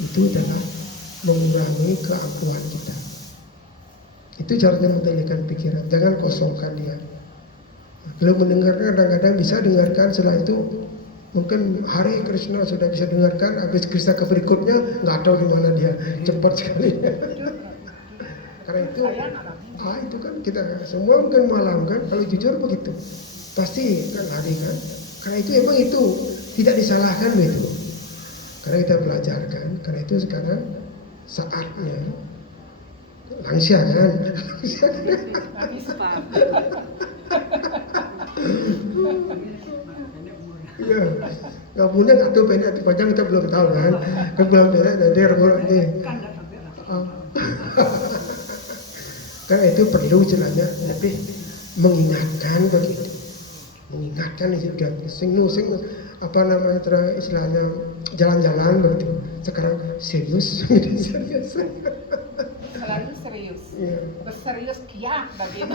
itu adalah mengurangi keangkuhan kita. Itu caranya mengendalikan pikiran. Jangan kosongkan dia. Kalau mendengarkan kadang-kadang bisa dengarkan, setelah itu mungkin Hare Krishna sudah bisa dengarkan, habis Krishna ke berikutnya nggak tahu di mana dia, cepat sekali. Karena itu, itu kan kita semua mungkin malam kan, kalau jujur begitu, pasti kan hari kan. Karena itu emang itu tidak disalahkan begitu. Karena kita belajarkan, karena itu sekarang saatnya langsung kan. Ya, nggak punya atau pendek atau panjang kita belum tahu kan belum pendek nanti ini. Karena itu perlu istilahnya lebih mengingatkan begitu, mengingatkan itu juga sing apa namanya istilahnya jalan-jalan begitu. Sekarang serius, serius. Selalu serius. Ya. Berserius kiah bagian.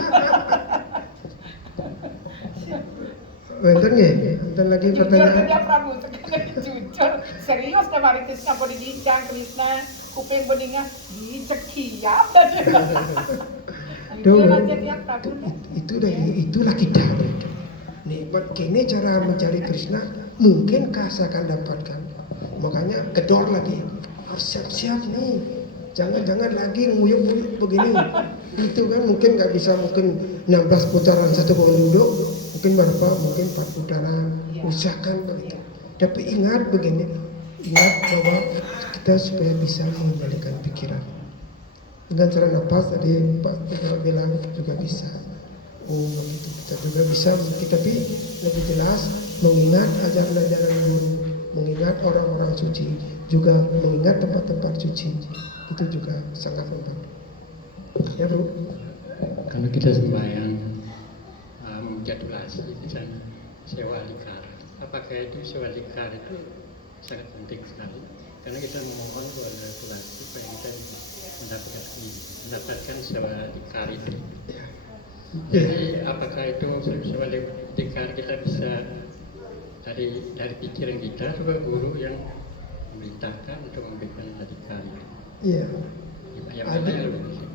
Benten ya, benten lagi pertanyaan. Jujur Prabu, jujur serius na mari Krishna po dibincang Krishna kuping beninga dicekiap dan jujur aja dia Prabu. Itulah kita. Nih, begini cara mencari Krishna mungkinkah saya akan dapatkan? Makanya gedor lagi, harus siap-siap nih. Jangan lagi nguyuk-nguyuk begini. Itu kan mungkin nggak bisa, mungkin 16 putaran satu bangun duduk, mungkin berapa, mungkin 4 putaran. Usahakan begitu. Tapi ingat begini, ingat bahwa kita supaya bisa mengendalikan pikiran. Dengan cara nafas tadi Pak bilang juga bisa. Oh begitu, kita juga bisa, tapi lebih jelas mengingat ajaran-ajaran guru, mengingat orang-orang suci, juga mengingat tempat-tempat suci. Itu juga sangat membantu. Ya Bu. Kalau kita sembahyang menjadwalasi misalnya sewa likar, apakah itu sewa likar itu sangat penting sekali? Karena kita memohon kepada Tuhan supaya kita mendapatkan sewa likar itu. Jadi apakah itu sewa likar kita bisa dari pikiran kita, atau guru yang memerintahkan untuk memberikan likar itu? Iya.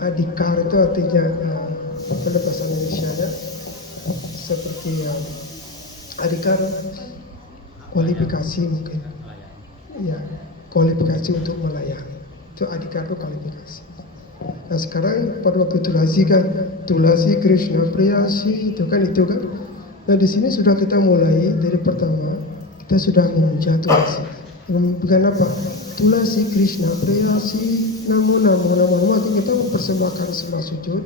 Adhikar itu artinya pada bahasa Indonesia ya, seperti adhikar kualifikasi mungkin. Ya, kualifikasi untuk melayani. Itu adhikar itu kualifikasi. Nah sekarang pada waktu Tulasi Krishna Priyasi itu kan. Nah di sini sudah kita mulai dari pertama, kita sudah memuja Tulasi. Bukan apa? Tulasi Krishna Priyasi namo kita mempersembahkan semua sujud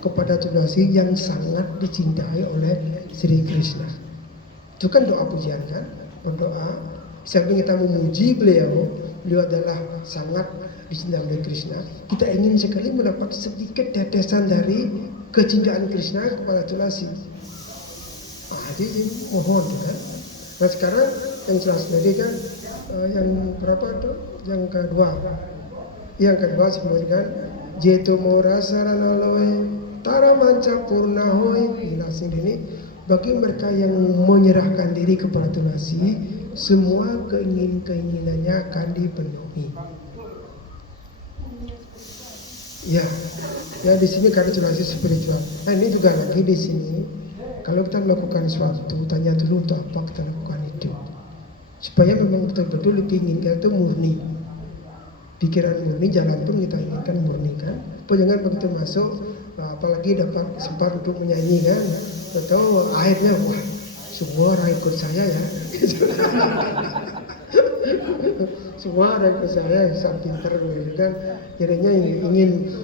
kepada Tulasi yang sangat dicintai oleh Sri Krishna. Itu kan doa pujian kan? Berdoa sambil kita memuji beliau adalah sangat dicintai oleh Krishna. Kita ingin sekali mendapat sedikit tetesan dari kecintaan Krishna kepada Tulasi. Jadi mohon kan. Nah sekarang yang jelas tadi kan yang berapa itu? Yang kedua sebutkan Jeto Mora Saranaloe Tara Manca Purna Hoi. Jelasin ini bagi mereka yang menyerahkan diri kepada Tulasi, semua keinginannya akan dipenuhi. Ya di sini karena Tulasi spiritual. Nah ini juga lagi di sini, kalau kita melakukan sesuatu, tanya dulu untuk apa kita lakukan itu, supaya memang betul-betul diinginkan itu murni. Pikiran murni, jalan pun kita inginkan murni kan. Jangan begitu masuk, apalagi dapat sempat untuk menyanyi kan, atau akhirnya wah semua orang ikut saya ya. Semua orang ikut saya, sangat pintar gitu kan. Jadinya ingin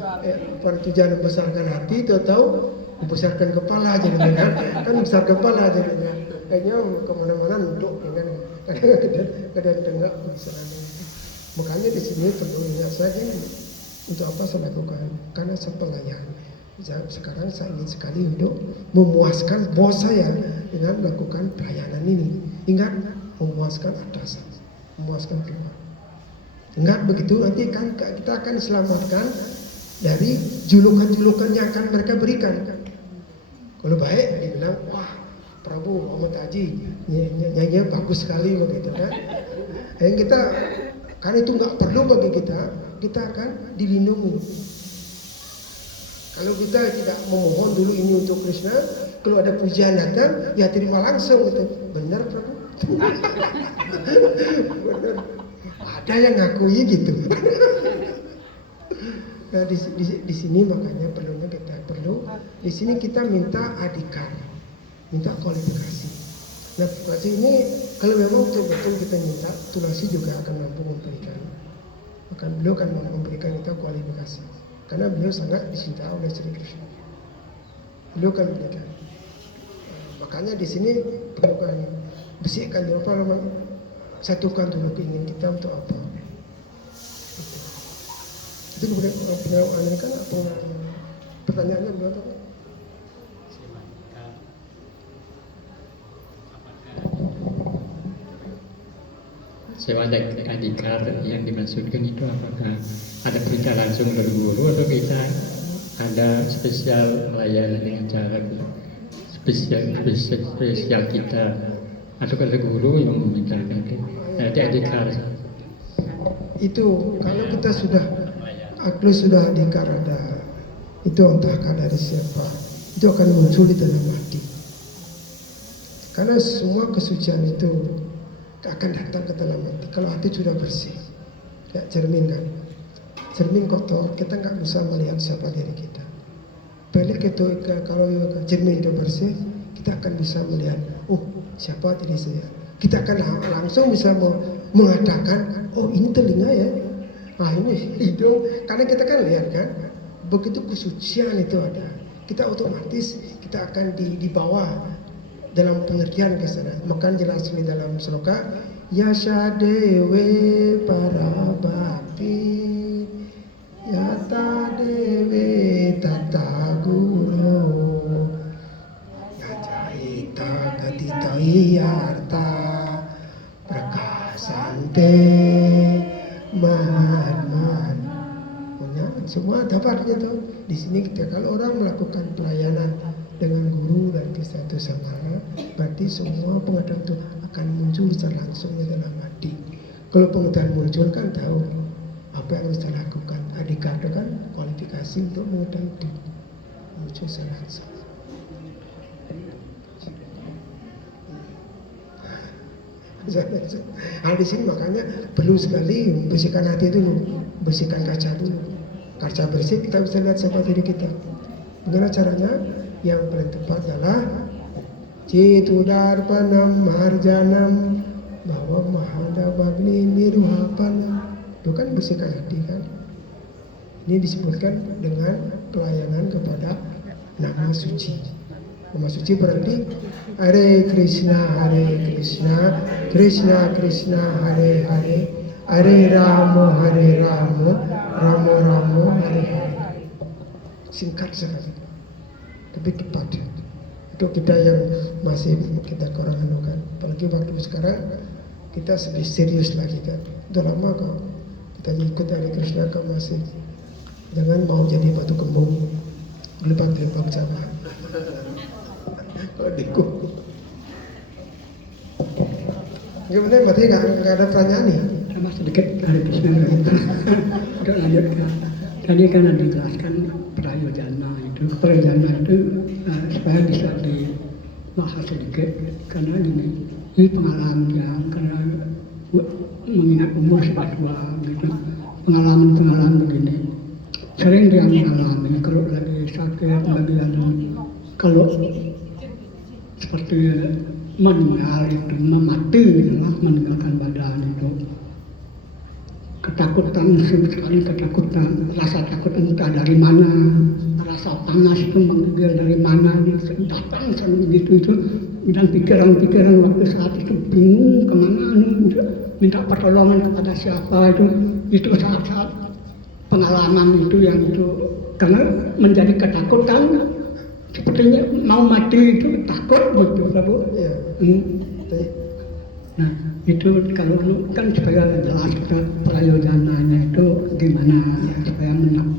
pada tujuan membesarkan hati, tahu membesarkan kepala jadinya kan besar kepala jadinya. Kayaknya kemana-mana nunduk ya kan. Kadang tengah misalnya. Makanya di sini perlu ingat saja Untuk apa saya lakukan? Karena saya pelayan. Sekarang saya ingin sekali untuk memuaskan bos saya dengan melakukan pelayanan ini. Ingat, memuaskan atasan, memuaskan keluarga. Ingat begitu, nanti kan kita akan diselamatkan dari julukan-julukan yang akan mereka berikan. Kalau baik, dibilang, wah Prabu Muhammad Haji nyanyinya bagus sekali begitu kan. Kita, karena itu nggak perlu bagi kita akan dilindungi. Kalau kita tidak memohon dulu ini untuk Krishna, kalau ada pujian datang, ya terima langsung gitu. Benar Prabu? Benar. Ada yang ngakui gitu. Nah di sini makanya perlunya kita di sini kita minta adhikar, minta kualifikasi. Nah kualifikasi ini kalau memang betul-betul kita minta, Tulasi juga akan mampu memberikan. Maka beliau akan memberikan kita kualifikasi. Karena beliau sangat dicintai oleh Sri Krishna. Beliau akan berikan. Makanya di sini perlukan bersihkan dulu apa namanya, satukan dulu keinginan kita untuk apa. Itu kemudian kan apa pertanyaannya berapa? Sewa adhikar yang dimaksudkan itu apakah ada perintah langsung dari guru atau kita ada spesial melayani dengan cara spesial kita atau ada guru yang memintakan itu adhikar. Itu kalau kita sudah adhikar ada, itu entahkah dari siapa, itu akan muncul di dalam hati. Karena semua kesucian itu akan datang ke dalam hati. Kalau hati sudah bersih, kayak cermin kan, cermin kotor, kita nggak bisa melihat siapa diri kita. Balik itu kalau cermin itu bersih, kita akan bisa melihat, oh siapa diri saya. Kita akan langsung bisa mengatakan, oh ini telinga ya, ini hidung, karena kita kan lihat kan, begitu kesucian itu ada, kita otomatis kita akan dibawa dalam pengertian ke sana. Maka jelas di dalam sloka Yasha Dewe para bakti Yata Dewe Tata Guru Yajaita Gatita Iyarta Prakasante Mahatman. Semua dapatnya tuh. Di sini kita kalau orang melakukan pelayanan dengan guru dan Krishna itu sama, berarti semua pengetahuan itu akan muncul secara langsung di dalam hati. Kalau pengetahuan muncul kan tahu apa yang harus kita lakukan. Adhikar itu kan kualifikasi untuk mengetahui itu muncul secara langsung. Nah, di sini makanya perlu sekali bersihkan hati dulu, bersihkan kaca dulu. Kaca bersih kita bisa lihat siapa diri kita. Bagaimana caranya? Yang paling tepat adalah Citudarpanam Marjanam bahwa Mahada Bagni Nirwapanam. Itu kan bersihkan hati kan. Ini disebutkan dengan pelayanan kepada nama suci. Nama suci berarti Hare Krishna, Krishna Krishna, Hare Hare, Hare Rama, Rama Rama, Hare Hare. Singkat sekali, tapi tepat. Itu kita yang masih kita kurang anukan. Apalagi waktu sekarang kita lebih serius lagi kan. Udah lama kok kita ikut dari Krishna kok masih jangan mau jadi batu kembung, gelepang-gelepang sama. Kalau dikut. Gimana? Berarti nggak ada pertanyaan nih? Sama sedikit dari Krishna lagi. Untuk lanjutkan. Tadi kan ada dijelaskan prayojana itu supaya bisa dibahas sedikit karena ini pengalaman yang karena mengingat umur sudah tua gitu, pengalaman begini sering dia mengalami kalau lagi sakit kalau seperti meninggal itu mati meninggalkan badan itu ketakutan sekali, ketakutan, rasa takut entah dari mana, rasa panas itu menggigil dari mana, datang sama begitu itu, dan pikiran-pikiran waktu saat itu bingung kemana, minta pertolongan kepada siapa itu saat-saat pengalaman itu yang itu karena menjadi ketakutan sepertinya mau mati itu takut betul Prabu. Iya. Tapi, Nah itu kalau dulu kan supaya jelas kita prayojananya itu gimana supaya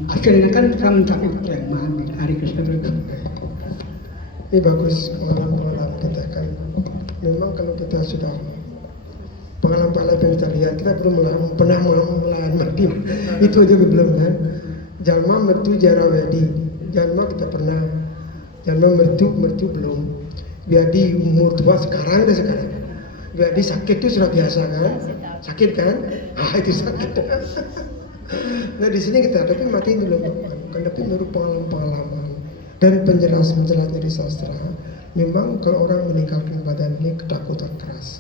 hasilnya kan bisa mencapai ketenangan di hari tersebut. ini bagus pengalaman-pengalaman kita kan. Memang kalau kita sudah pengalaman-pengalaman yang kita lihat, kita belum pernah melawan mati. Itu aja belum kan. Jalma mertu jarawedi, jalma kita pernah. Jalma mertu belum. Biadi umur tua sekarang. Biadi sakit itu sudah biasa kan. Sakit kan? Itu sakit. Nah di sini kita tapi mati dulu bukan, tapi menurut pengalaman-pengalaman dan penjelasan dari sastra. Memang kalau orang meninggalkan badan ini ketakutan keras,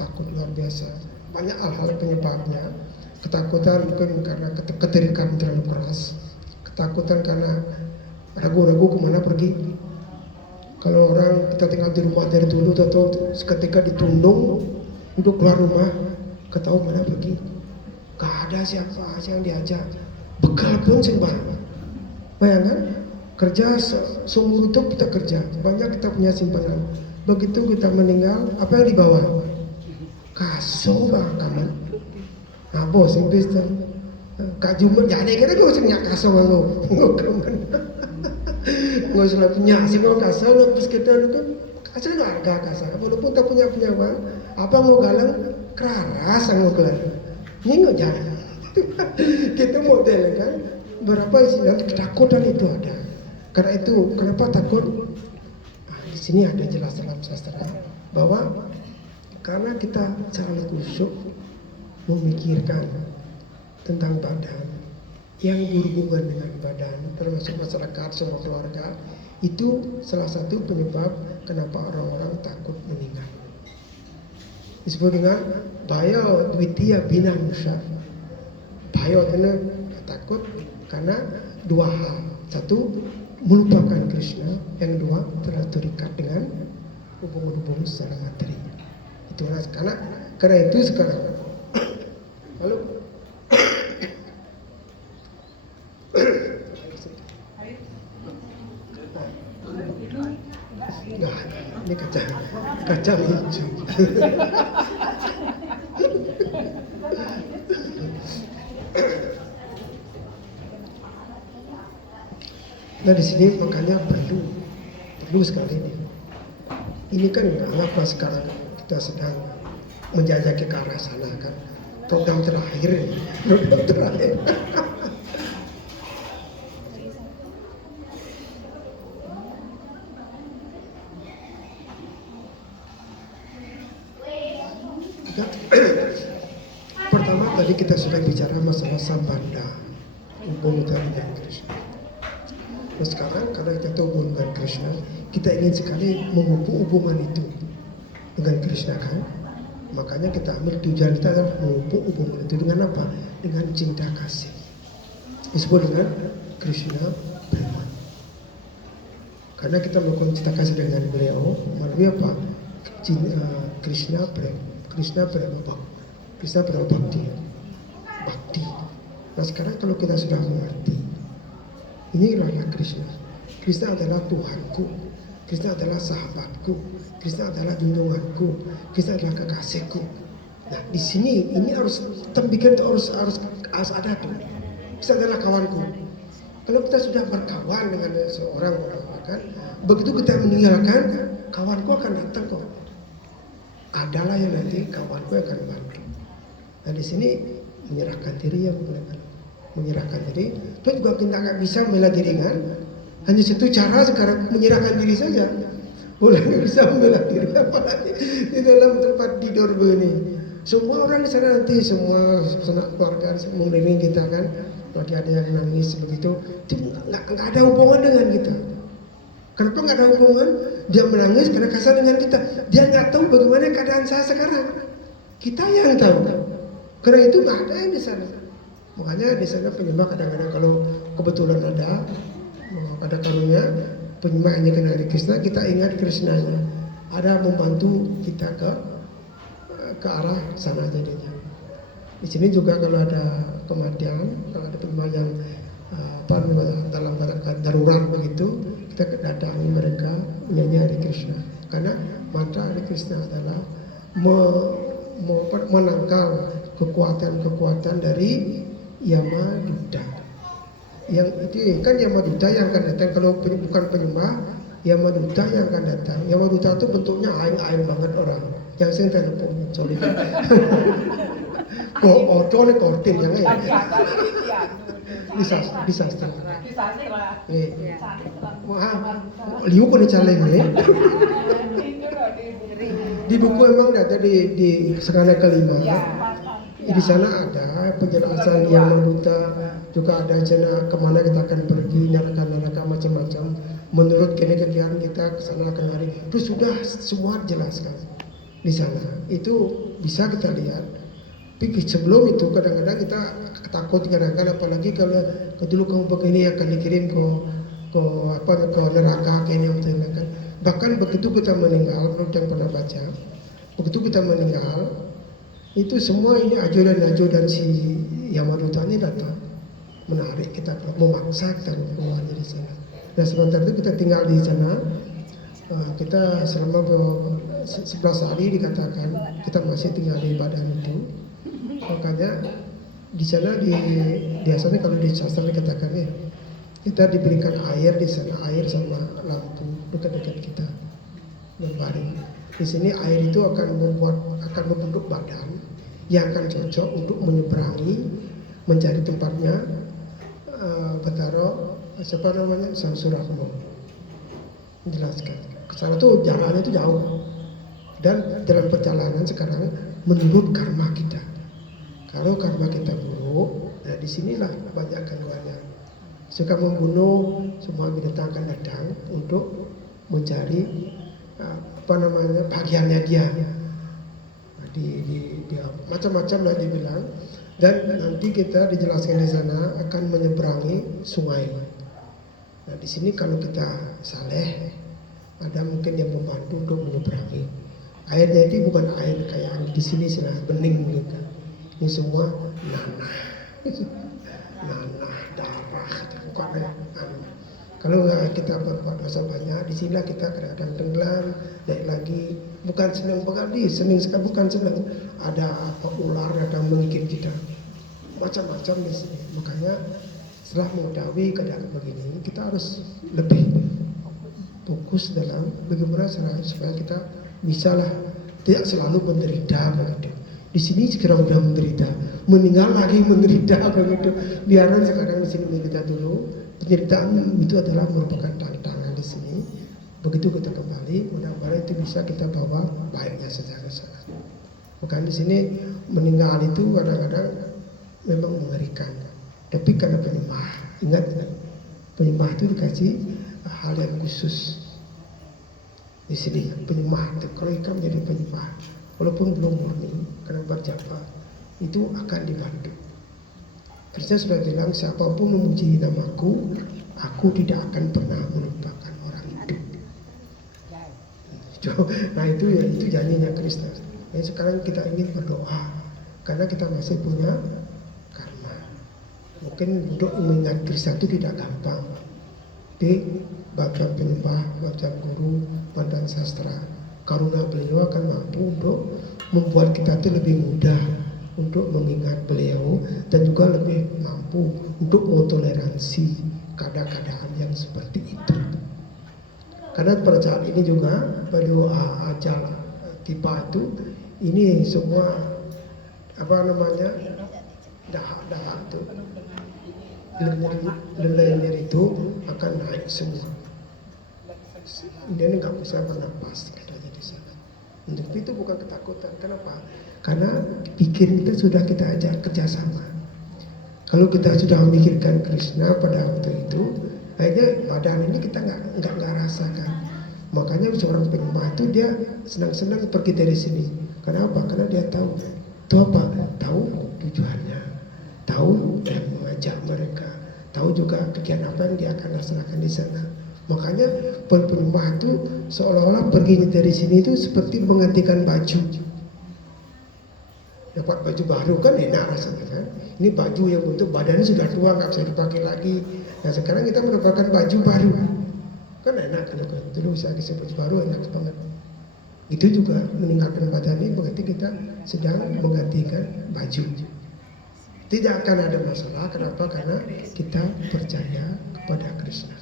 takut luar biasa. Banyak hal-hal penyebabnya. Ketakutan mungkin karena keterikan terlalu keras, ketakutan karena ragu-ragu kemana pergi. Kalau orang kita tinggal di rumah dari dulu atau seketika ditundung untuk keluar rumah, ketahui mana pergi. Gak ada siapa yang diajak, bekal pun sembah. Bayangkan kerja seumur hidup kita kerja, banyak kita punya simpanan. Begitu kita meninggal, apa yang dibawa? Kaso bang kamu. Nah bos Inggris tu, Kak Jumat jadi kira gue punya kaso bang gue kaman. Gue sudah punya sih mau kaso, lepas kita kan kaso itu harga kaso. Walaupun tak punya bang, apa mau galang keras mau galang. Ini nggak jadi. Kita model kan, berapa istilah ketakutan itu ada. Karena itu kenapa takut? Nah, di sini ada jelas dalam sastra bahwa karena kita selalu khusyuk memikirkan tentang badan yang berhubungan dengan badan, termasuk masyarakat semua keluarga, itu salah satu penyebab kenapa orang-orang takut meninggal. Disebut dengan bayo dwitiya bina musa. Bayo itu takut karena dua hal. Satu, melupakan Krishna. Yang dua, telah terikat dengan hubungan-hubungan secara materi. Itu karena itu sekarang. Lalu nah, ini kaca lucu. Nah di sini makanya perlu sekali ini. Ini kan apa sekarang kita sedang menjajaki ke arah sana kan. Program terakhir. Pertama tadi kita sudah bicara masalah sambanda, hubungan kita dengan Krishna. Nah sekarang karena kita tahu hubungan dengan Krishna, kita ingin sekali memupuk hubungan itu dengan Krishna kan. Makanya kita ambil tujuan kita adalah memupuk hubungan itu dengan apa? Dengan cinta kasih. Disebut dengan Krishna Prema. Karena kita melakukan cinta kasih dengan beliau melalui apa? Krishna Prema. Krishna Prema Bhakti. Nah sekarang kalau kita sudah mengerti, ini adalah Krishna. Krishna adalah Tuhanku. Krishna adalah sahabatku. Krishna adalah junjunganku. Krishna adalah kekasihku. Nah di sini ini harus tembikan harus ada tuh. Krishna adalah kawanku. Kalau kita sudah berkawan dengan seorang kan, begitu kita meninggalkan, kawanku akan datang kok. Adalah yang nanti kawanku akan bantu. Nah di sini menyerahkan diri ya menyerahkan diri. Itu juga kita nggak bisa membela diri kan. Hanya satu cara sekarang menyerahkan diri saja. Boleh nggak bisa membela diri apalagi di dalam tempat tidur begini. Semua orang di sana nanti semua sanak keluarga mengelilingi kita kan. Lagi ada yang nangis begitu. Nggak ada hubungan dengan kita. Kenapa nggak ada hubungan? Dia menangis karena kasar dengan kita. Dia nggak tahu bagaimana keadaan saya sekarang. Kita yang tahu. Karena itu nggak ada yang di sana. Makanya di sana penyembah kadang-kadang kalau kebetulan ada karunia penyembah hanya kenal Krishna, kita ingat Krishnanya. Ada membantu kita ke arah sana jadinya. Di sini juga kalau ada kematian, kalau ada penyembah yang dalam keadaan darurat begitu, kita datangi mereka menyanyi Hare Krishna. Karena mantra Hare Krishna adalah menangkal kekuatan-kekuatan dari Yama Duta. Yang itu kan Yama Duta yang akan datang. Kalau bukan penyembah, Yama Duta yang akan datang. Yama Duta itu bentuknya aing-aing banget orang. Yang saya telepon, sorry. Kok kortin yang ini. Bisa. Di sastra. Wah, liu kok dicaleng nih. Di buku emang ada di skala kelima. Di sana ada penjelasan yang Duta, juga ada cina kemana kita akan pergi, neraka macam-macam. Menurut kegiatan kita kesana kemari itu sudah semua dijelaskan di sana. Itu bisa kita lihat. Tapi sebelum itu kadang-kadang kita takut kadang-kadang, apalagi kalau dulu kamu begini akan dikirim ke neraka kayaknya kan. Bahkan begitu kita meninggal, menurut yang pernah baca, begitu kita meninggal itu semua ini ajudan si Yamaduta ini datang menarik kita, memaksa kita keluar dari sana. Nah sementara itu kita tinggal di sana, kita selama 11 hari dikatakan kita masih tinggal di badan itu. Makanya di sana biasanya kalau di sastra dikatakan ya, kita diberikan air di sana, air sama lampu dekat-dekat kita membaring. Di sini air itu akan membentuk badan yang akan cocok untuk menyeberangi, mencari tempatnya Betaro Samsurakmo. Menjelaskan. Kesana tuh jalannya itu jauh. Dan dalam perjalanan sekarang menurut karma kita. Kalau karma kita buruk, nah disinilah banyak gangguannya. Suka membunuh, semua binatang akan datang untuk mencari bagiannya dia. Dia macam-macam lah dibilang. Dan nanti kita dijelaskan di sana akan menyeberangi sungai. Nah di sini kalau kita saleh, ada mungkin yang membantu untuk menyeberangi. Airnya itu bukan air kayak di sini sih bening gitu. Ini semua nanah, darah, bukan kalau kita berbuat dosa banyak, di sini kita kadang-kadang tenggelam, naik lagi, bukan senang sekali, bukan senang. Ada ular datang mengikir kita, macam-macam di sini. Makanya setelah mengetahui keadaan begini, kita harus lebih fokus dalam bagaimana supaya kita bisalah tidak selalu menderita begitu. Di sini sekarang udah menderita, meninggal lagi menderita begitu. Biarlah sekarang di sini menderita dulu. Penderitaan itu adalah merupakan tantangan di sini. Begitu kita kembali, mudah-mudahan itu bisa kita bawa baiknya secara sana. Bukan di sini meninggal itu kadang-kadang memang mengerikan. Tapi karena penyembah, ingat penyembah itu dikasih hal yang khusus. Di sini penyembah itu, kalau ikan menjadi penyembah, walaupun belum murni, karena berjapa, itu akan dibantu. Krishna sudah bilang, siapapun memuji namaku, aku tidak akan pernah melupakan orang itu. Nah itu janjinya Krishna. Nah, sekarang kita ingin berdoa, karena kita masih punya karma. Mungkin untuk mengingat Krishna itu tidak gampang. Di baca penyembah, baca guru, pandang sastra, karuna beliau akan mampu untuk membuat kita itu lebih mudah untuk mengingat beliau dan juga lebih mampu untuk mentoleransi keadaan yang seperti itu. Karena pada saat ini juga pada acara tiba itu ini semua dahak itu lendir itu akan naik semua. Dia nggak bisa bernapas katanya di sana. Untuk itu bukan ketakutan. Kenapa? Karena pikiran kita sudah kita ajak kerjasama. Kalau kita sudah memikirkan Krishna pada waktu itu, akhirnya badan ini kita nggak rasakan. Makanya seorang penyembah itu dia senang-senang pergi dari sini. Kenapa? Karena dia tahu. Tahu apa? Tahu tujuannya. Tahu yang mengajak mereka. Tahu juga kegiatan apa yang dia akan laksanakan di sana. Makanya penyembah itu seolah-olah perginya dari sini itu seperti menggantikan baju. Dapat baju baru kan enak rasanya kan. Ini baju yang untuk badannya sudah tua nggak bisa dipakai lagi. Nah sekarang kita mendapatkan baju baru, kan enak kan? Dulu bisa disebut baru enak banget. Itu juga meninggalkan badan ini berarti kita sedang menggantikan baju. Tidak akan ada masalah. Kenapa? Karena kita percaya kepada Krishna.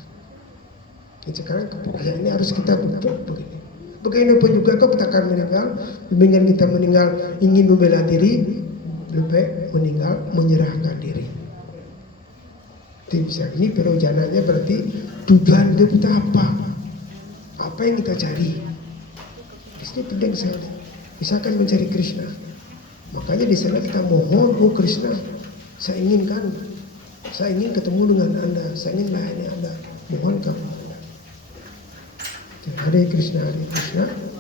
Jadi sekarang kepercayaan ini harus kita bentuk begini. Bagaimanapun juga kau akan meninggal. Dengan kita meninggal ingin membela diri, lebih baik meninggal menyerahkan diri. Itu bisa. Ini perojananya berarti tujuan hidup kita apa? Apa yang kita cari? Ini penting sekali. Misalkan mencari Krishna, makanya di sana kita mohon, oh Krishna, saya ingin ketemu dengan Anda, saya ingin layani Anda, mohon kamu Anda. Hare Krishna,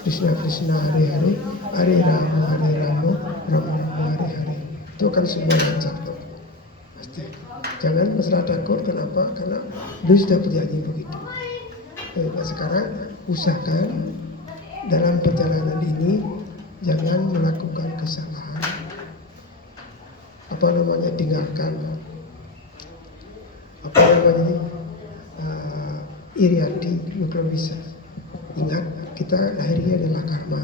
Krishna Krishna, Hare Hare, Hare Rama, Rama Rama, Hare Hare. Itu akan semua lancar tuh. Pasti. Jangan masalah takut, kenapa? Karena beliau sudah berjanji begitu. Nah, sekarang usahakan dalam perjalanan ini jangan melakukan kesalahan. Tinggalkan iri hati, kalau bisa. Ingat, kita lahirnya adalah karma.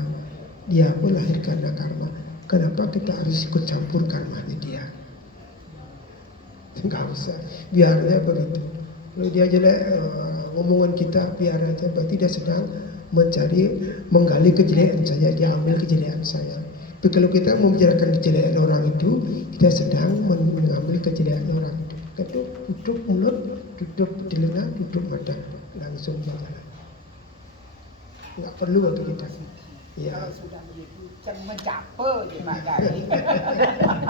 Dia pun lahir karena karma. Kenapa kita harus ikut campur karmanya dia? Enggak usah, biar aja begitu. Kalau dia jelek ngomongan kita, biar aja. Berarti dia sedang menggali kejelekan saya, dia ambil kejelekan saya. Tapi kalau kita membicarakan kejelekan orang itu, kita sedang mengambil kejelekan orang itu. Kita tutup mulut, tutup telinga, tutup mata, langsung jalan. Nggak perlu untuk kita. Ya. Kalau sudah begitu, jangan mencapai je Pak Gai.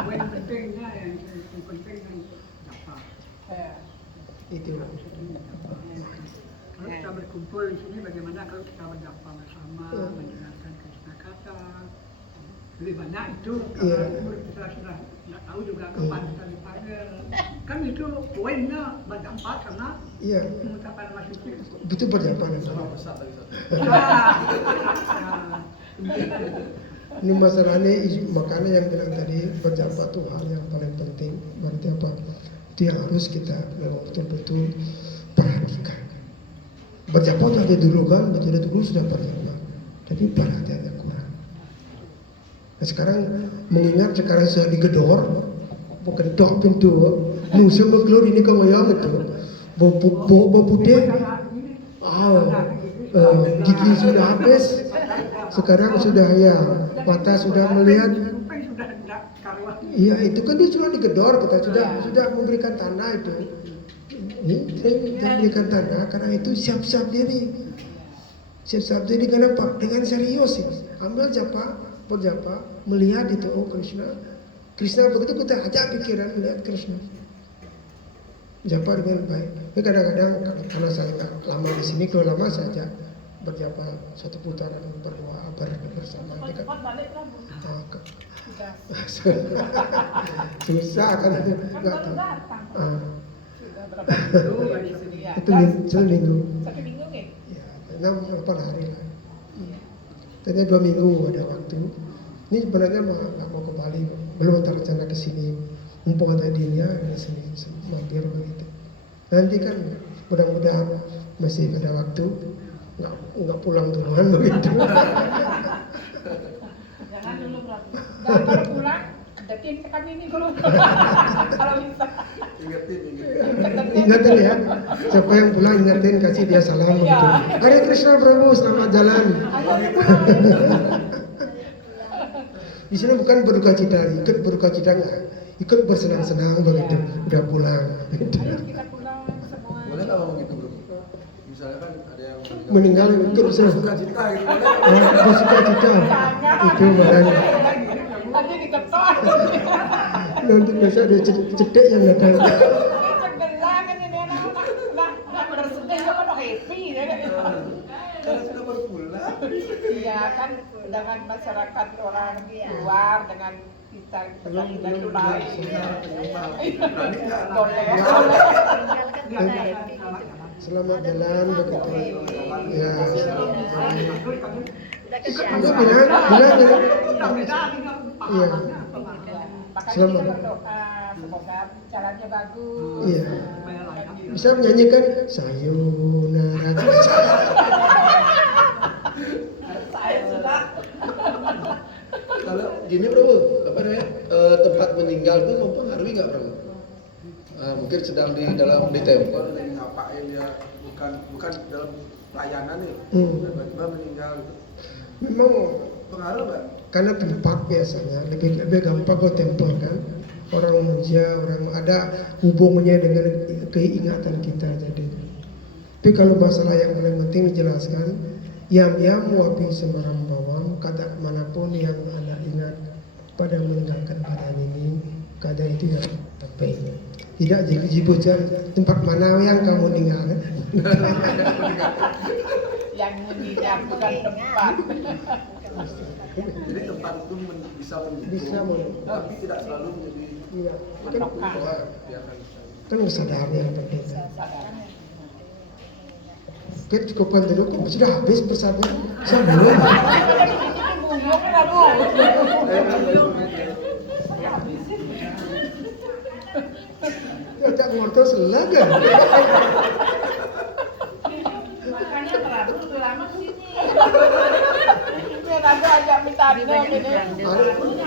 Yang pentingnya yang penting kan dapat. Itu. Kalau kita berkumpul di sini, bagaimana kalau kita berdakwah bersama, mendengarkan Krishna kata, lebih banyak itu. Kalau kita sudah tidak tahu juga kapan kita dipanggil, kan itu poinnya berdakwah karena mengucapkan nama suci. Betul berdakwah. Ini masalahnya, makanya yang bilang tadi berdakwah itu hal yang paling penting. Berarti apa? Itu yang harus kita betul-betul perhatikan. Berjapa saja dulu kan, betul dulu sudah berjapa, tapi perhatiannya kurang. Nah, sekarang mengingat sekarang sudah digedor, bukan dok pintu, musuh keluar ini kau ngoyong itu, bau putih, gigi sudah habis, sekarang sudah mata sudah melihat. Iya itu kan dia sudah digedor, kita sudah memberikan tanah itu. Ini kita berikan tanda karena itu siap-siap diri kenapa? Dengan serius ini. Ambil berjapa, melihat itu, oh Krishna begitu kita ajak pikiran melihat Krishna. Japa dengan baik. Tapi kadang-kadang karena saya nggak lama di sini, kalau lama saja berjapa satu putaran berdoa bersama. Susah kan nggak tahu. Itu seminggu. 1 minggu kan? Ya, 6-8 hari lah. Tadinya 2 minggu ada waktu. Ini sebenarnya nggak mau ke Bali, belum terencana ke sini. Mumpung ada Dinia di sini mampir begitu. Nanti kan mudah-mudahan masih ada waktu, nggak pulang duluan begitu. Jangan dulu berarti. Dan kalau pulang, deketin ke kami ini dulu. Kalau bisa. Ingatin ya, siapa yang pulang ingatin, kasih dia salam begitu. Hare Krishna Prabhu, selamat jalan. Di sini bukan berduka cita, ikut berduka cita nggak? Ikut bersenang-senang begitu, udah pulang. Ayo kita pulang semua. Boleh nggak ngomong gitu bro? Misalnya kan ada yang Meninggal ikut suka cita gitu. bersuka cita, itu makanya. Nanti diketok. Nanti biasa ada cedek yang datang. Segelah kan ini anak-anak. Nah, bersedih juga kan happy ya kan? Karena sudah berpulang. Iya kan dengan masyarakat orang luar dengan kita itu lain. Boleh. Selamat jalan begitu. Ya. Iya. Makanya Selamat. kita berdoa semoga caranya bagus. Iya. Bisa menyanyikan sayonara. Saya sudah Kalau gini bro, apa namanya tempat meninggal itu mempengaruhi nggak bro? Mungkin sedang di tempel lagi ngapain ya, bukan dalam pelayanan nih, tiba-tiba meninggal gitu. Memang Pengaruh nggak? karena tempat biasanya lebih gampang ke tempel kan. Orang muja, orang ada hubungannya dengan keingatan kita jadi. Tapi kalau masalah yang paling penting dijelaskan, yam wapi semarang bawang, kata manapun yang Anda ingat pada meninggalkan keadaan ini, keadaan itu yang sampai. Tidak disebutkan tempat mana yang kamu tinggalkan. yang mengingat bukan tempat. Jadi tempat itu bisa mendukung, Bisa mendukung. tapi tidak selalu menjadi Iya, kan, Menopang. ya kan. kan kesadaran yang penting. Sadar. Oke, cukupan dulu kan sudah habis pesannya. Sebelum Buyung kamu. tak ngortos selaga. Makanya Prabu lebih lama sini. Ini Prabu ajak minta ada ini.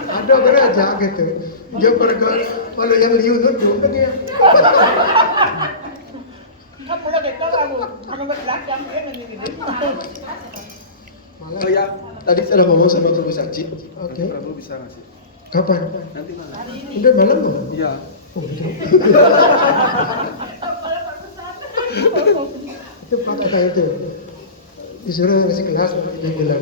Ada beraja gitu. Dia pergi kalau yang liu itu kan dia. Kan mulai kita Prabu. Kamu belakang dia begini. Oh ya, tadi saya udah ngomong sama Guru Saci. Oke. Nanti Prabu bisa ngasih. Kapan? Nanti mana? Udah malam belum? Iya. Oh, betul. Itu Pak kata itu disuruh ngasih kelas dia bilang